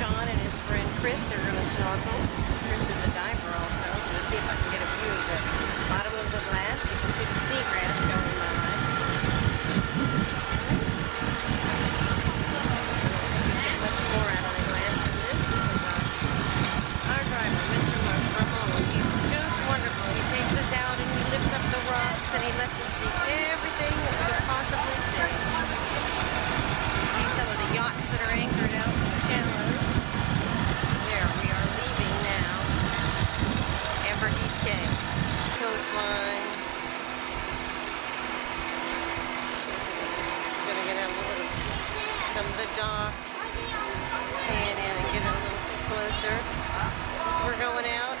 Sean and his friend Chris. They're going to snorkel. Chris is a diver also. I'm going to see if I can get a view of the bottom of the glass. You can see the seagrass going by. And he lets us see everything that we could possibly see. You see some of the yachts that are anchored out in the shallows. There, we are leaving now. Ambergris Cay. Coastline. Gonna get a little, some of the docks. Pan in and get it a little bit closer. As we're going out,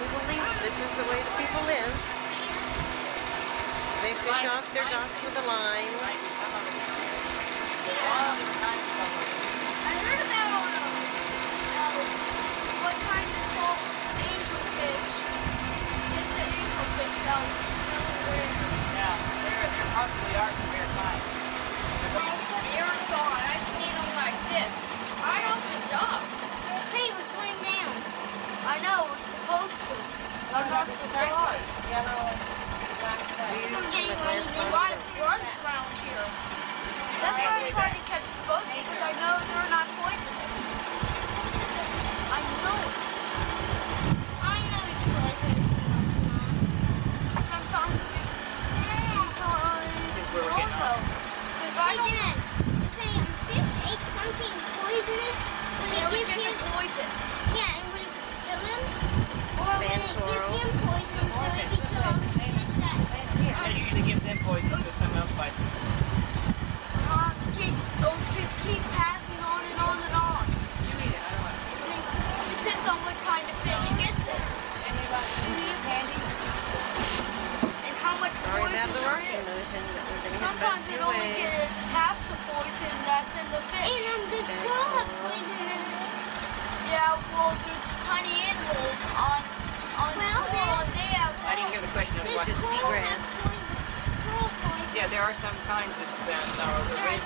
we will leave. This is the way the people live. They fish off their docks with a line. I heard about what kind is called angelfish. Just an angelfish, though. Yeah, there possibly are some rare kinds. You're gone. I've seen them like this. Right off the dock. Hey, we're going down. I know, we're supposed to. Our dock's the doors. I'm getting a lot of bugs around here. That's why I'm trying to catch the bugs, because I know they're not poisonous. I know it. I know it's poisonous. Sometimes. This is where we're getting off. Hey, Dad. Okay, fish ate something poisonous. Would it give him poison? Yeah, and would it kill him? Or would it give him poison so it could kill him? It usually gives them poison so someone else bites it. Keep passing on and on and on. You eat it, I don't know. Depends on what kind of fish gets it. And how much Sorry poison about the there rocking is. motion, but we're going to head back Sometimes it your only way. gets half the poison that's in the fish. And the squirrel have poison in it. Yeah, well, there's tiny animals on they have. I didn't hear the question of what. Just seagrass. Yeah, there are some kinds that's the red,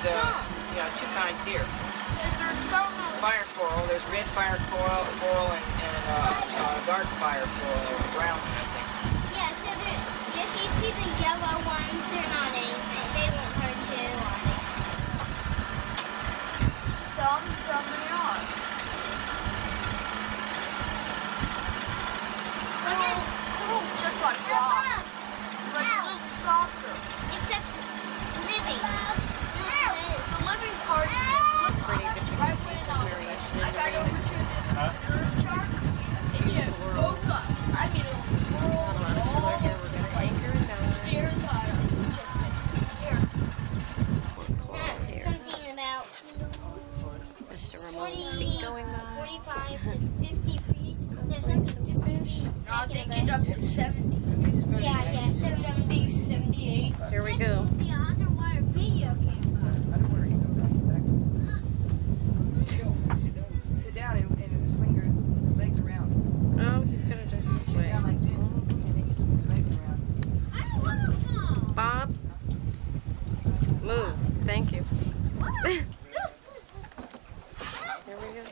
two kinds here. And there's some fire coral. There's red fire coral, and dark fire coral, or brown, I think. Yeah, so if you see the yellow ones, they're not anything. They won't hurt you or anything. Some they are. Coral's just like rock, but a little softer. Except living. The living part is just Pretty, but you can see some variation in I got the over to the nerve chart. It just broke up. I mean, it was rolled all here. We're going to anchor and down. stairs high. Just 6 feet here. Coral here. Something about Mr. Ramon's feet going by. 45 to 50 feet. There's something 50 feet. No, they get up to 70. Yeah, 70, 78. Here we go. The underwater video camera. I don't worry. Sit down and swing your legs around. Oh, he's going to do it this way. Down like this, and then you swing your legs around. I don't want to. Bob, move. Thank you. Here we go.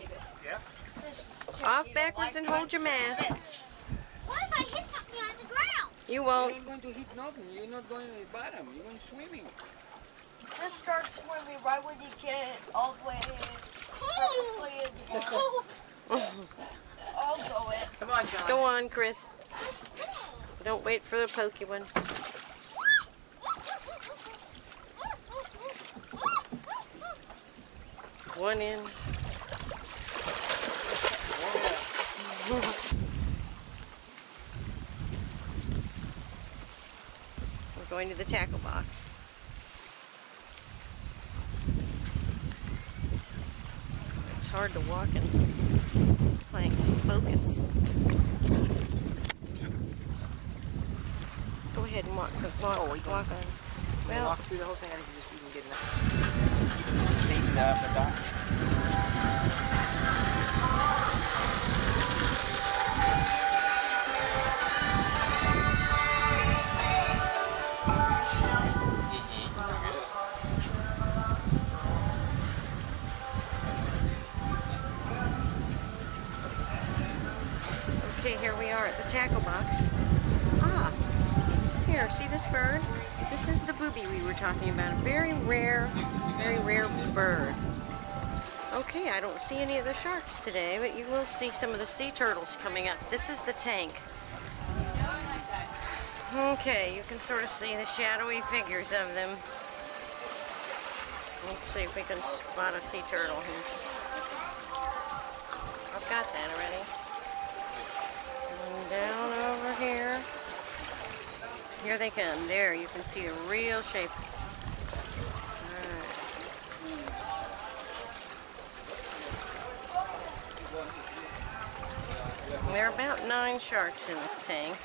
Off backwards and hold your mask. What if I hit something on the ground? You won't. You're not going to hit nothing. You're not going to the bottom. You're going swimming. Just start swimming right when you get all the way in. I'll go in. Come on, John. Go on, Chris. Don't wait for the pokey one. One in. We're going to the tackle box. It's hard to walk and just playing some focus. Go ahead and walk on. Well, Walk through the whole thing. I think you can get enough. See the docks. okay, here we are at the tackle box. Ah, here, see this bird? This is the booby we were talking about. A very rare bird. Okay, I don't see any of the sharks today, but you will see some of the sea turtles coming up. This is the tank. Okay, you can sort of see the shadowy figures of them. Let's see if we can spot a sea turtle here. I've got that already. And down over here. Here they come. There, you can see the real shape. Alright. There are about 9 sharks in this tank.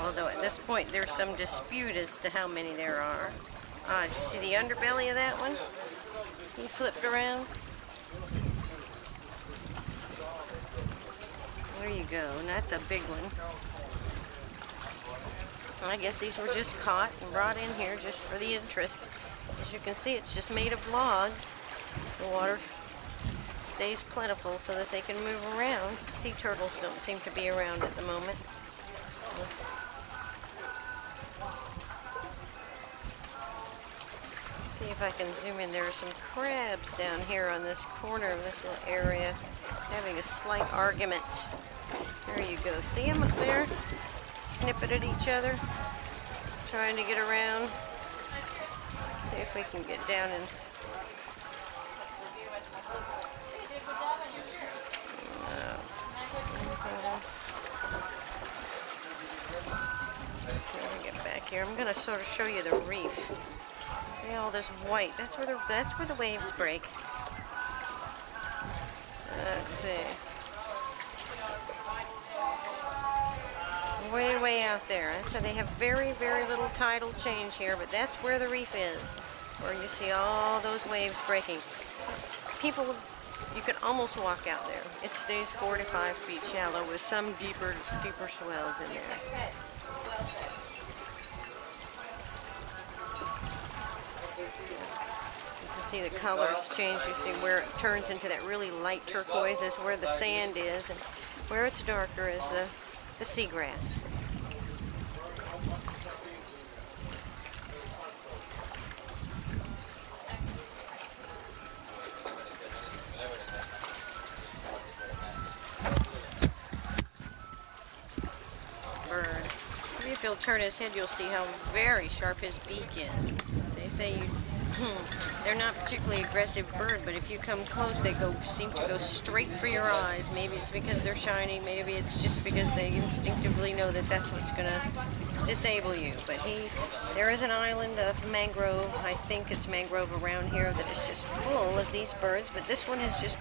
Although at this point there's some dispute as to how many there are. Did you see the underbelly of that one? He flipped around. There you go, and that's a big one. I guess these were just caught and brought in here just for the interest. As you can see, it's just made of logs. The water stays plentiful so that they can move around. Sea turtles don't seem to be around at the moment. Let's see if I can zoom in. There are some crabs down here on this corner of this little area having a slight argument. There you go. See them up there? Snipping at each other, trying to get around. Let's see if we can get down and see if we get back here. I'm going to sort of show you the reef. See all this white. That's where the waves break. Let's see. Way out there. So they have very little tidal change here, but that's where the reef is, where you see all those waves breaking. People, you can almost walk out there. It stays 4 to 5 feet shallow with some deeper swells in there. You can See the colors change. You see where it turns into that really light turquoise is where the sand is, and where it's darker is the seagrass. Bird. Maybe if you'll turn his head, you'll see how very sharp his beak is. They say they're not particularly aggressive bird, but if you come close, they seem to go straight for your eyes. Maybe it's because they're shiny. Maybe it's just because they instinctively know that that's what's going to disable you. But there is an island of mangrove. I think it's mangrove around here that is just full of these birds. But this one has just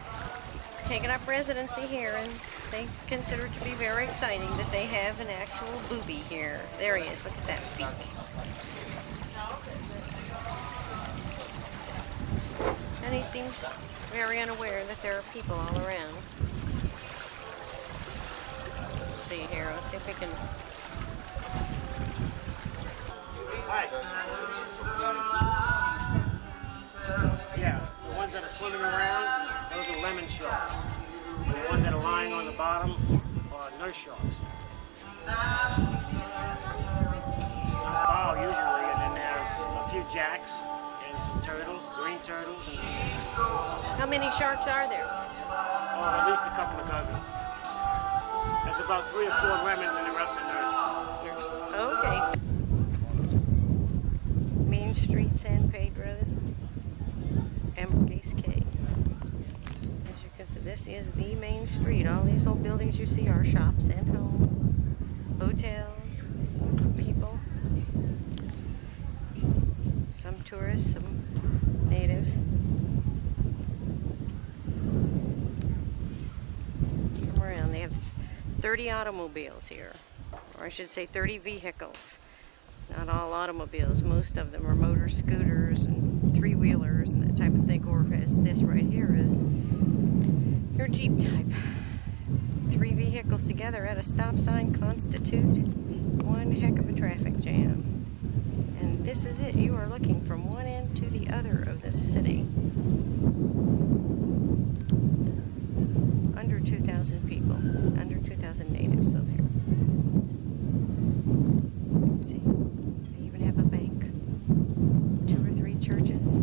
taken up residency here, and they consider it to be very exciting that they have an actual booby here. There he is. Look at that beak. And he seems very unaware that there are people all around. Let's see here. Let's see if we can... Hi. Yeah, the ones that are swimming around, those are lemon sharks. And the ones that are lying on the bottom are nurse sharks. Bow usually, and then there's a few jacks. Some turtles, green turtles. And how many sharks are there? Oh, at least a couple of dozen. There's about 3 or 4 lemons and the rest are nurse. Okay. Main Street, San Pedro's, Ambergris Cay. As you can see, this is the main street. All these old buildings you see are shops and homes, hotels, people. Some tourists, some natives. Come around. They have 30 automobiles here, or I should say 30 vehicles. Not all automobiles. Most of them are motor scooters and 3-wheelers and that type of thing. Or as this right here is your Jeep type. 3 vehicles together at a stop sign constitute one heck of a traffic jam. And this is it. You are looking from one end to the other of this city. Under 2,000 people. Under 2,000 natives live here. Let's see. They even have a bank. 2 or 3 churches.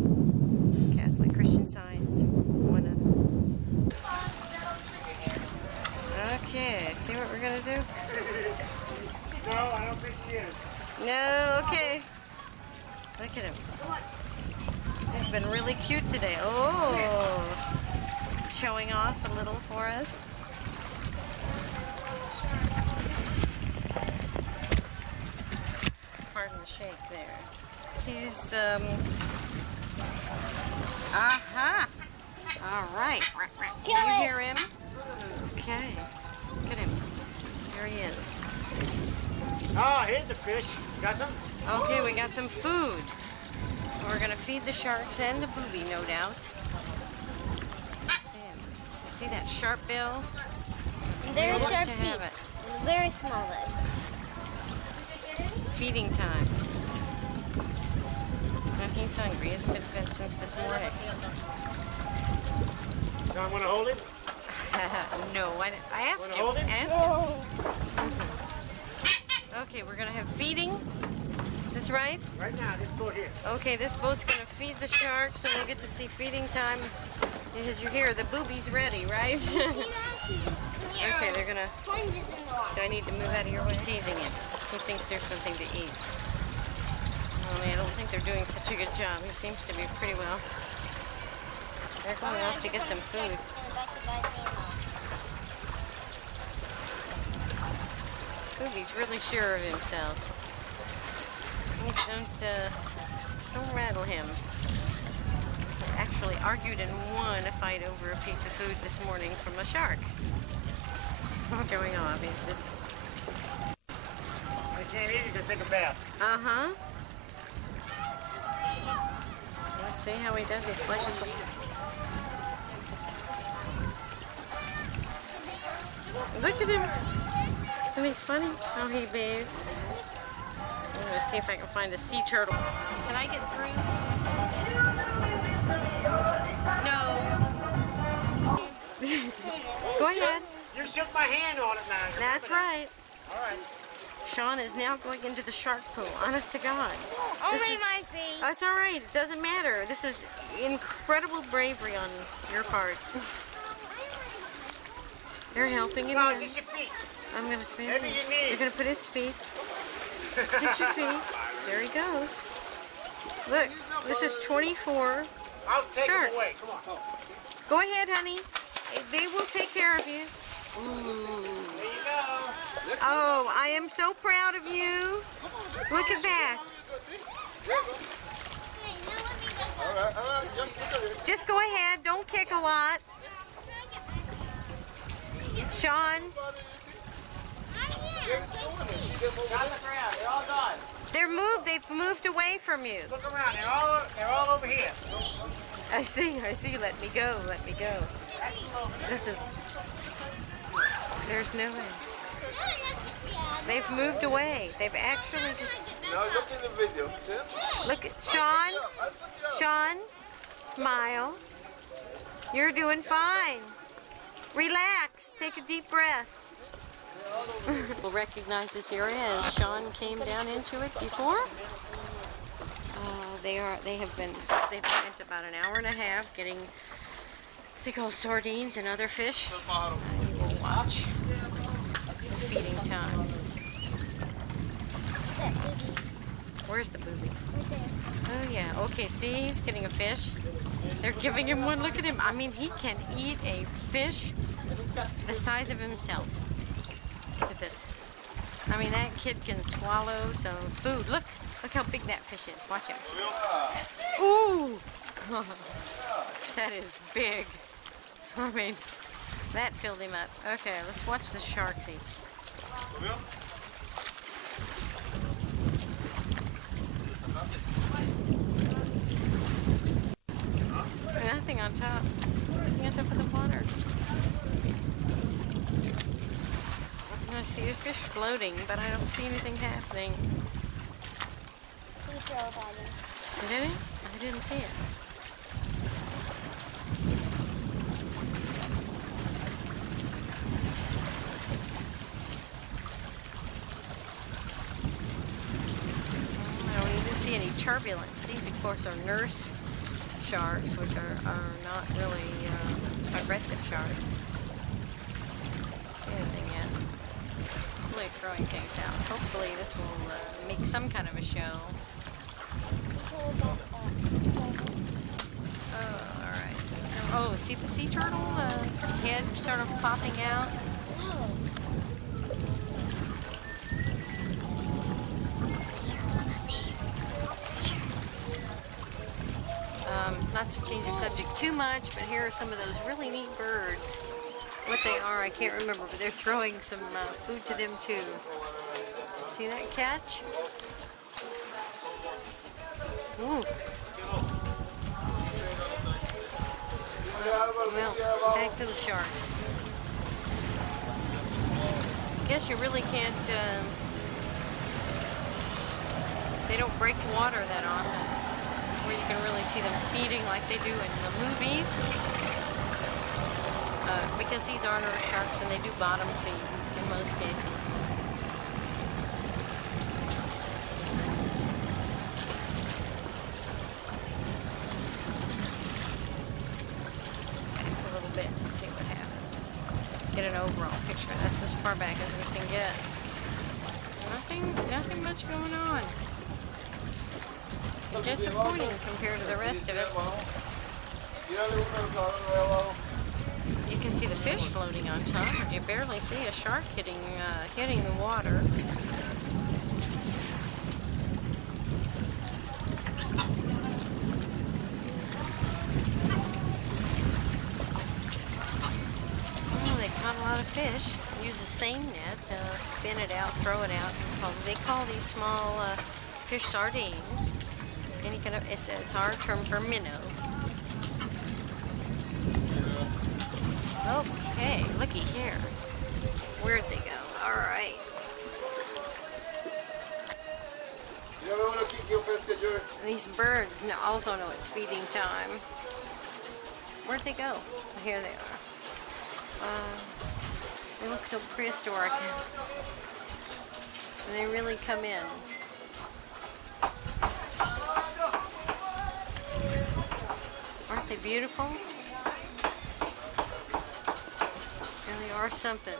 Catholic Christian signs. One of them. Okay. See what we're going to do? No, I don't think he is. No, okay. Look at him. He's been really cute today. Oh, showing off a little for us. Pardon the shake there. He's, aha! All right. Do you hear him? Okay. Look at him. There he is. Oh, here's the fish. Got some? Okay, we got some food. We're gonna feed the sharks and the booby, no doubt. See him. See that sharp bill? Very We'll sharp let you have teeth. it. Very small legs. Feeding time. And he's hungry. He hasn't been fed since this morning. Someone want to hold it? No, I asked Wanna him. hold it? No. Okay, we're gonna have feeding. Is this right? Right now, this boat here. Okay, this boat's gonna feed the sharks, so we'll get to see feeding time. As you hear, the booby's ready, right? Okay, they're gonna... Do I need to move out of your way? Teasing him. He thinks there's something to eat. Only I don't think they're doing such a good job. He seems to be pretty well. They're going off to get some food. Booby's really sure of himself. Please don't rattle him. He actually argued and won a fight over a piece of food this morning from a shark. Going off, he's just... I can't eat it to take a bath. Uh-huh. Let's see how he does. He splashes some... Look at him. Isn't he funny? How he bathed. I'm going to see if I can find a sea turtle. Can I get through? shook my hand on it, man. That's right. All right. Sean is now going into the shark pool. Honest to God. Only my feet. That's all right. It doesn't matter. This is incredible bravery on your part. They're helping him. No, just your feet. I'm going to spin Maybe it. your knees. You're going to put his feet. Get your feet. There he goes. Look, this is 24 I'll take sharks. him away. Come on. Go ahead, honey. They will take care of you. Ooh. There you go. Oh, I am so proud of you. Look at that. Just go ahead. Don't kick a lot. Sean. John, look around. They're all gone. They've moved away from you. Look around. They're all over here. I see. Let me go. This is, there's no way. They've moved away. They've actually just. Now look in the video. Look at Sean, smile. You're doing fine. Relax, take a deep breath. We'll recognize this area as Sean came down into it before. They've spent about an hour and a half getting thick old sardines and other fish. You will watch the feeding time. Where's the booby? Oh yeah, okay, see, he's getting a fish. They're giving him one, look at him. I mean, he can eat a fish the size of himself. Look at this. I mean, that kid can swallow some food. Look how big that fish is. Watch him. Ooh! That is big. I mean, that filled him up. Okay, let's watch the sharks eat. Nothing on top. Nothing on top of the water. I see the fish floating, but I don't see anything happening. Did it? I didn't see it. I don't even see any turbulence. These, of course, are nurse sharks, which are not really aggressive sharks. See anything yet? Really throwing things out. Hopefully this will make some kind of a show. Oh, alright. Oh, see the sea turtle? The head sort of popping out. Not to change the subject too much, but here are some of those really neat birds. What they are, I can't remember, but they're throwing some food to them too. See that catch? Ooh. Well, back to the sharks. I guess you really can't, they don't break water that often, where you can really see them feeding like they do in the movies. Because these are nurse sharks and they do bottom feed in most cases. Back a little bit and see what happens. Get an overall picture. That's as far back as we can get. Nothing much going on. Disappointing compared to the rest of it. You can see the fish floating on top, but you barely see a shark hitting the water. Oh, they caught a lot of fish. Use a seine net, spin it out, throw it out. They call these small fish sardines. Any kind of, it's our term for minnow. Okay, looky here. Where'd they go? All right. These birds also know it's feeding time. Where'd they go? Here they are. so prehistoric. And they really come in. Aren't they beautiful? Really are something.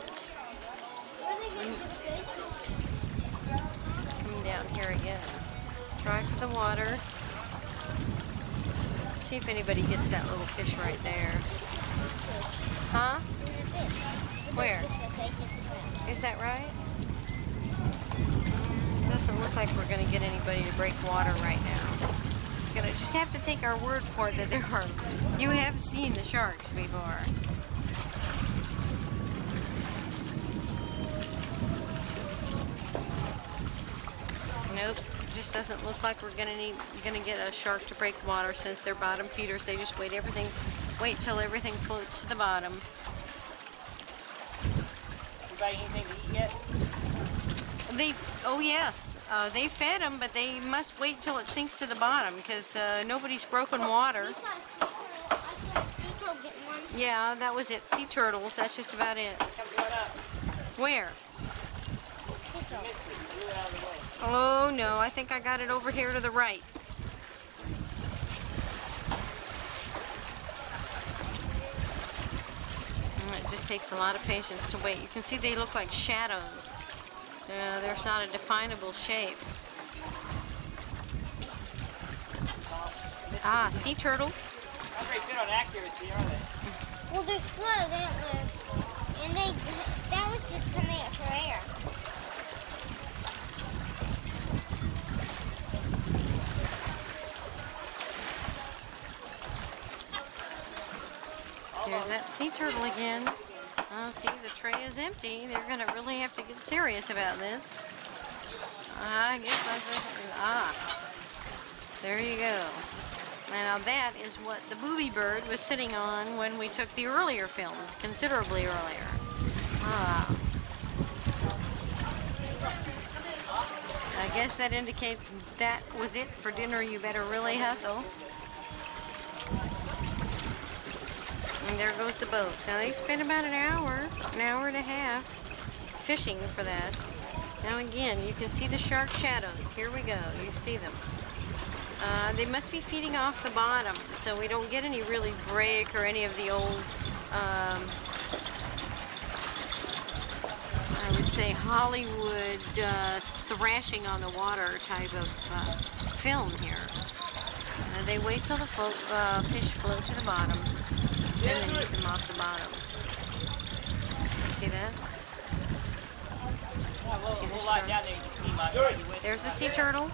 Coming down here again. Try for the water. See if anybody gets that little fish right there. Huh? Where? Is that right? Doesn't look like we're going to get anybody to break water right now. You're going to just have to take our word for it that there are. You have seen the sharks before. Nope. Just doesn't look like we're gonna get a shark to break water since they're bottom feeders. They just wait till everything floats to the bottom. Anybody anything to eat yet? Oh yes, they fed them, but they must wait till it sinks to the bottom because nobody's broken water. I saw a sea turtle getting one. Yeah, that was it. Sea turtles. That's just about it. Comes one up. Where? Sea turtle. Missed it. Blew it out of the way. Oh no, I think I got it over here to the right. It just takes a lot of patience to wait. You can see they look like shadows. There's not a definable shape. Ah, sea turtle. Not very good on accuracy, are they? Well, they're slow. They don't move. And that was just coming out for air. There's that sea turtle again. Oh, see, the tray is empty. They're going to really have to get serious about this. I guess there you go. And now that is what the booby bird was sitting on when we took the earlier films, considerably earlier. I guess that indicates that was it for dinner. You better really hustle. And there goes the boat. Now they spent about an hour and a half fishing for that. Now again, you can see the shark shadows. Here we go. You see them. They must be feeding off the bottom, so we don't get any really break or any of the old, I would say Hollywood thrashing on the water type of film here. They wait till the fish float to the bottom, and then eat them off the bottom. See that? See the shark? Down there, you can see my There's the sea turtle.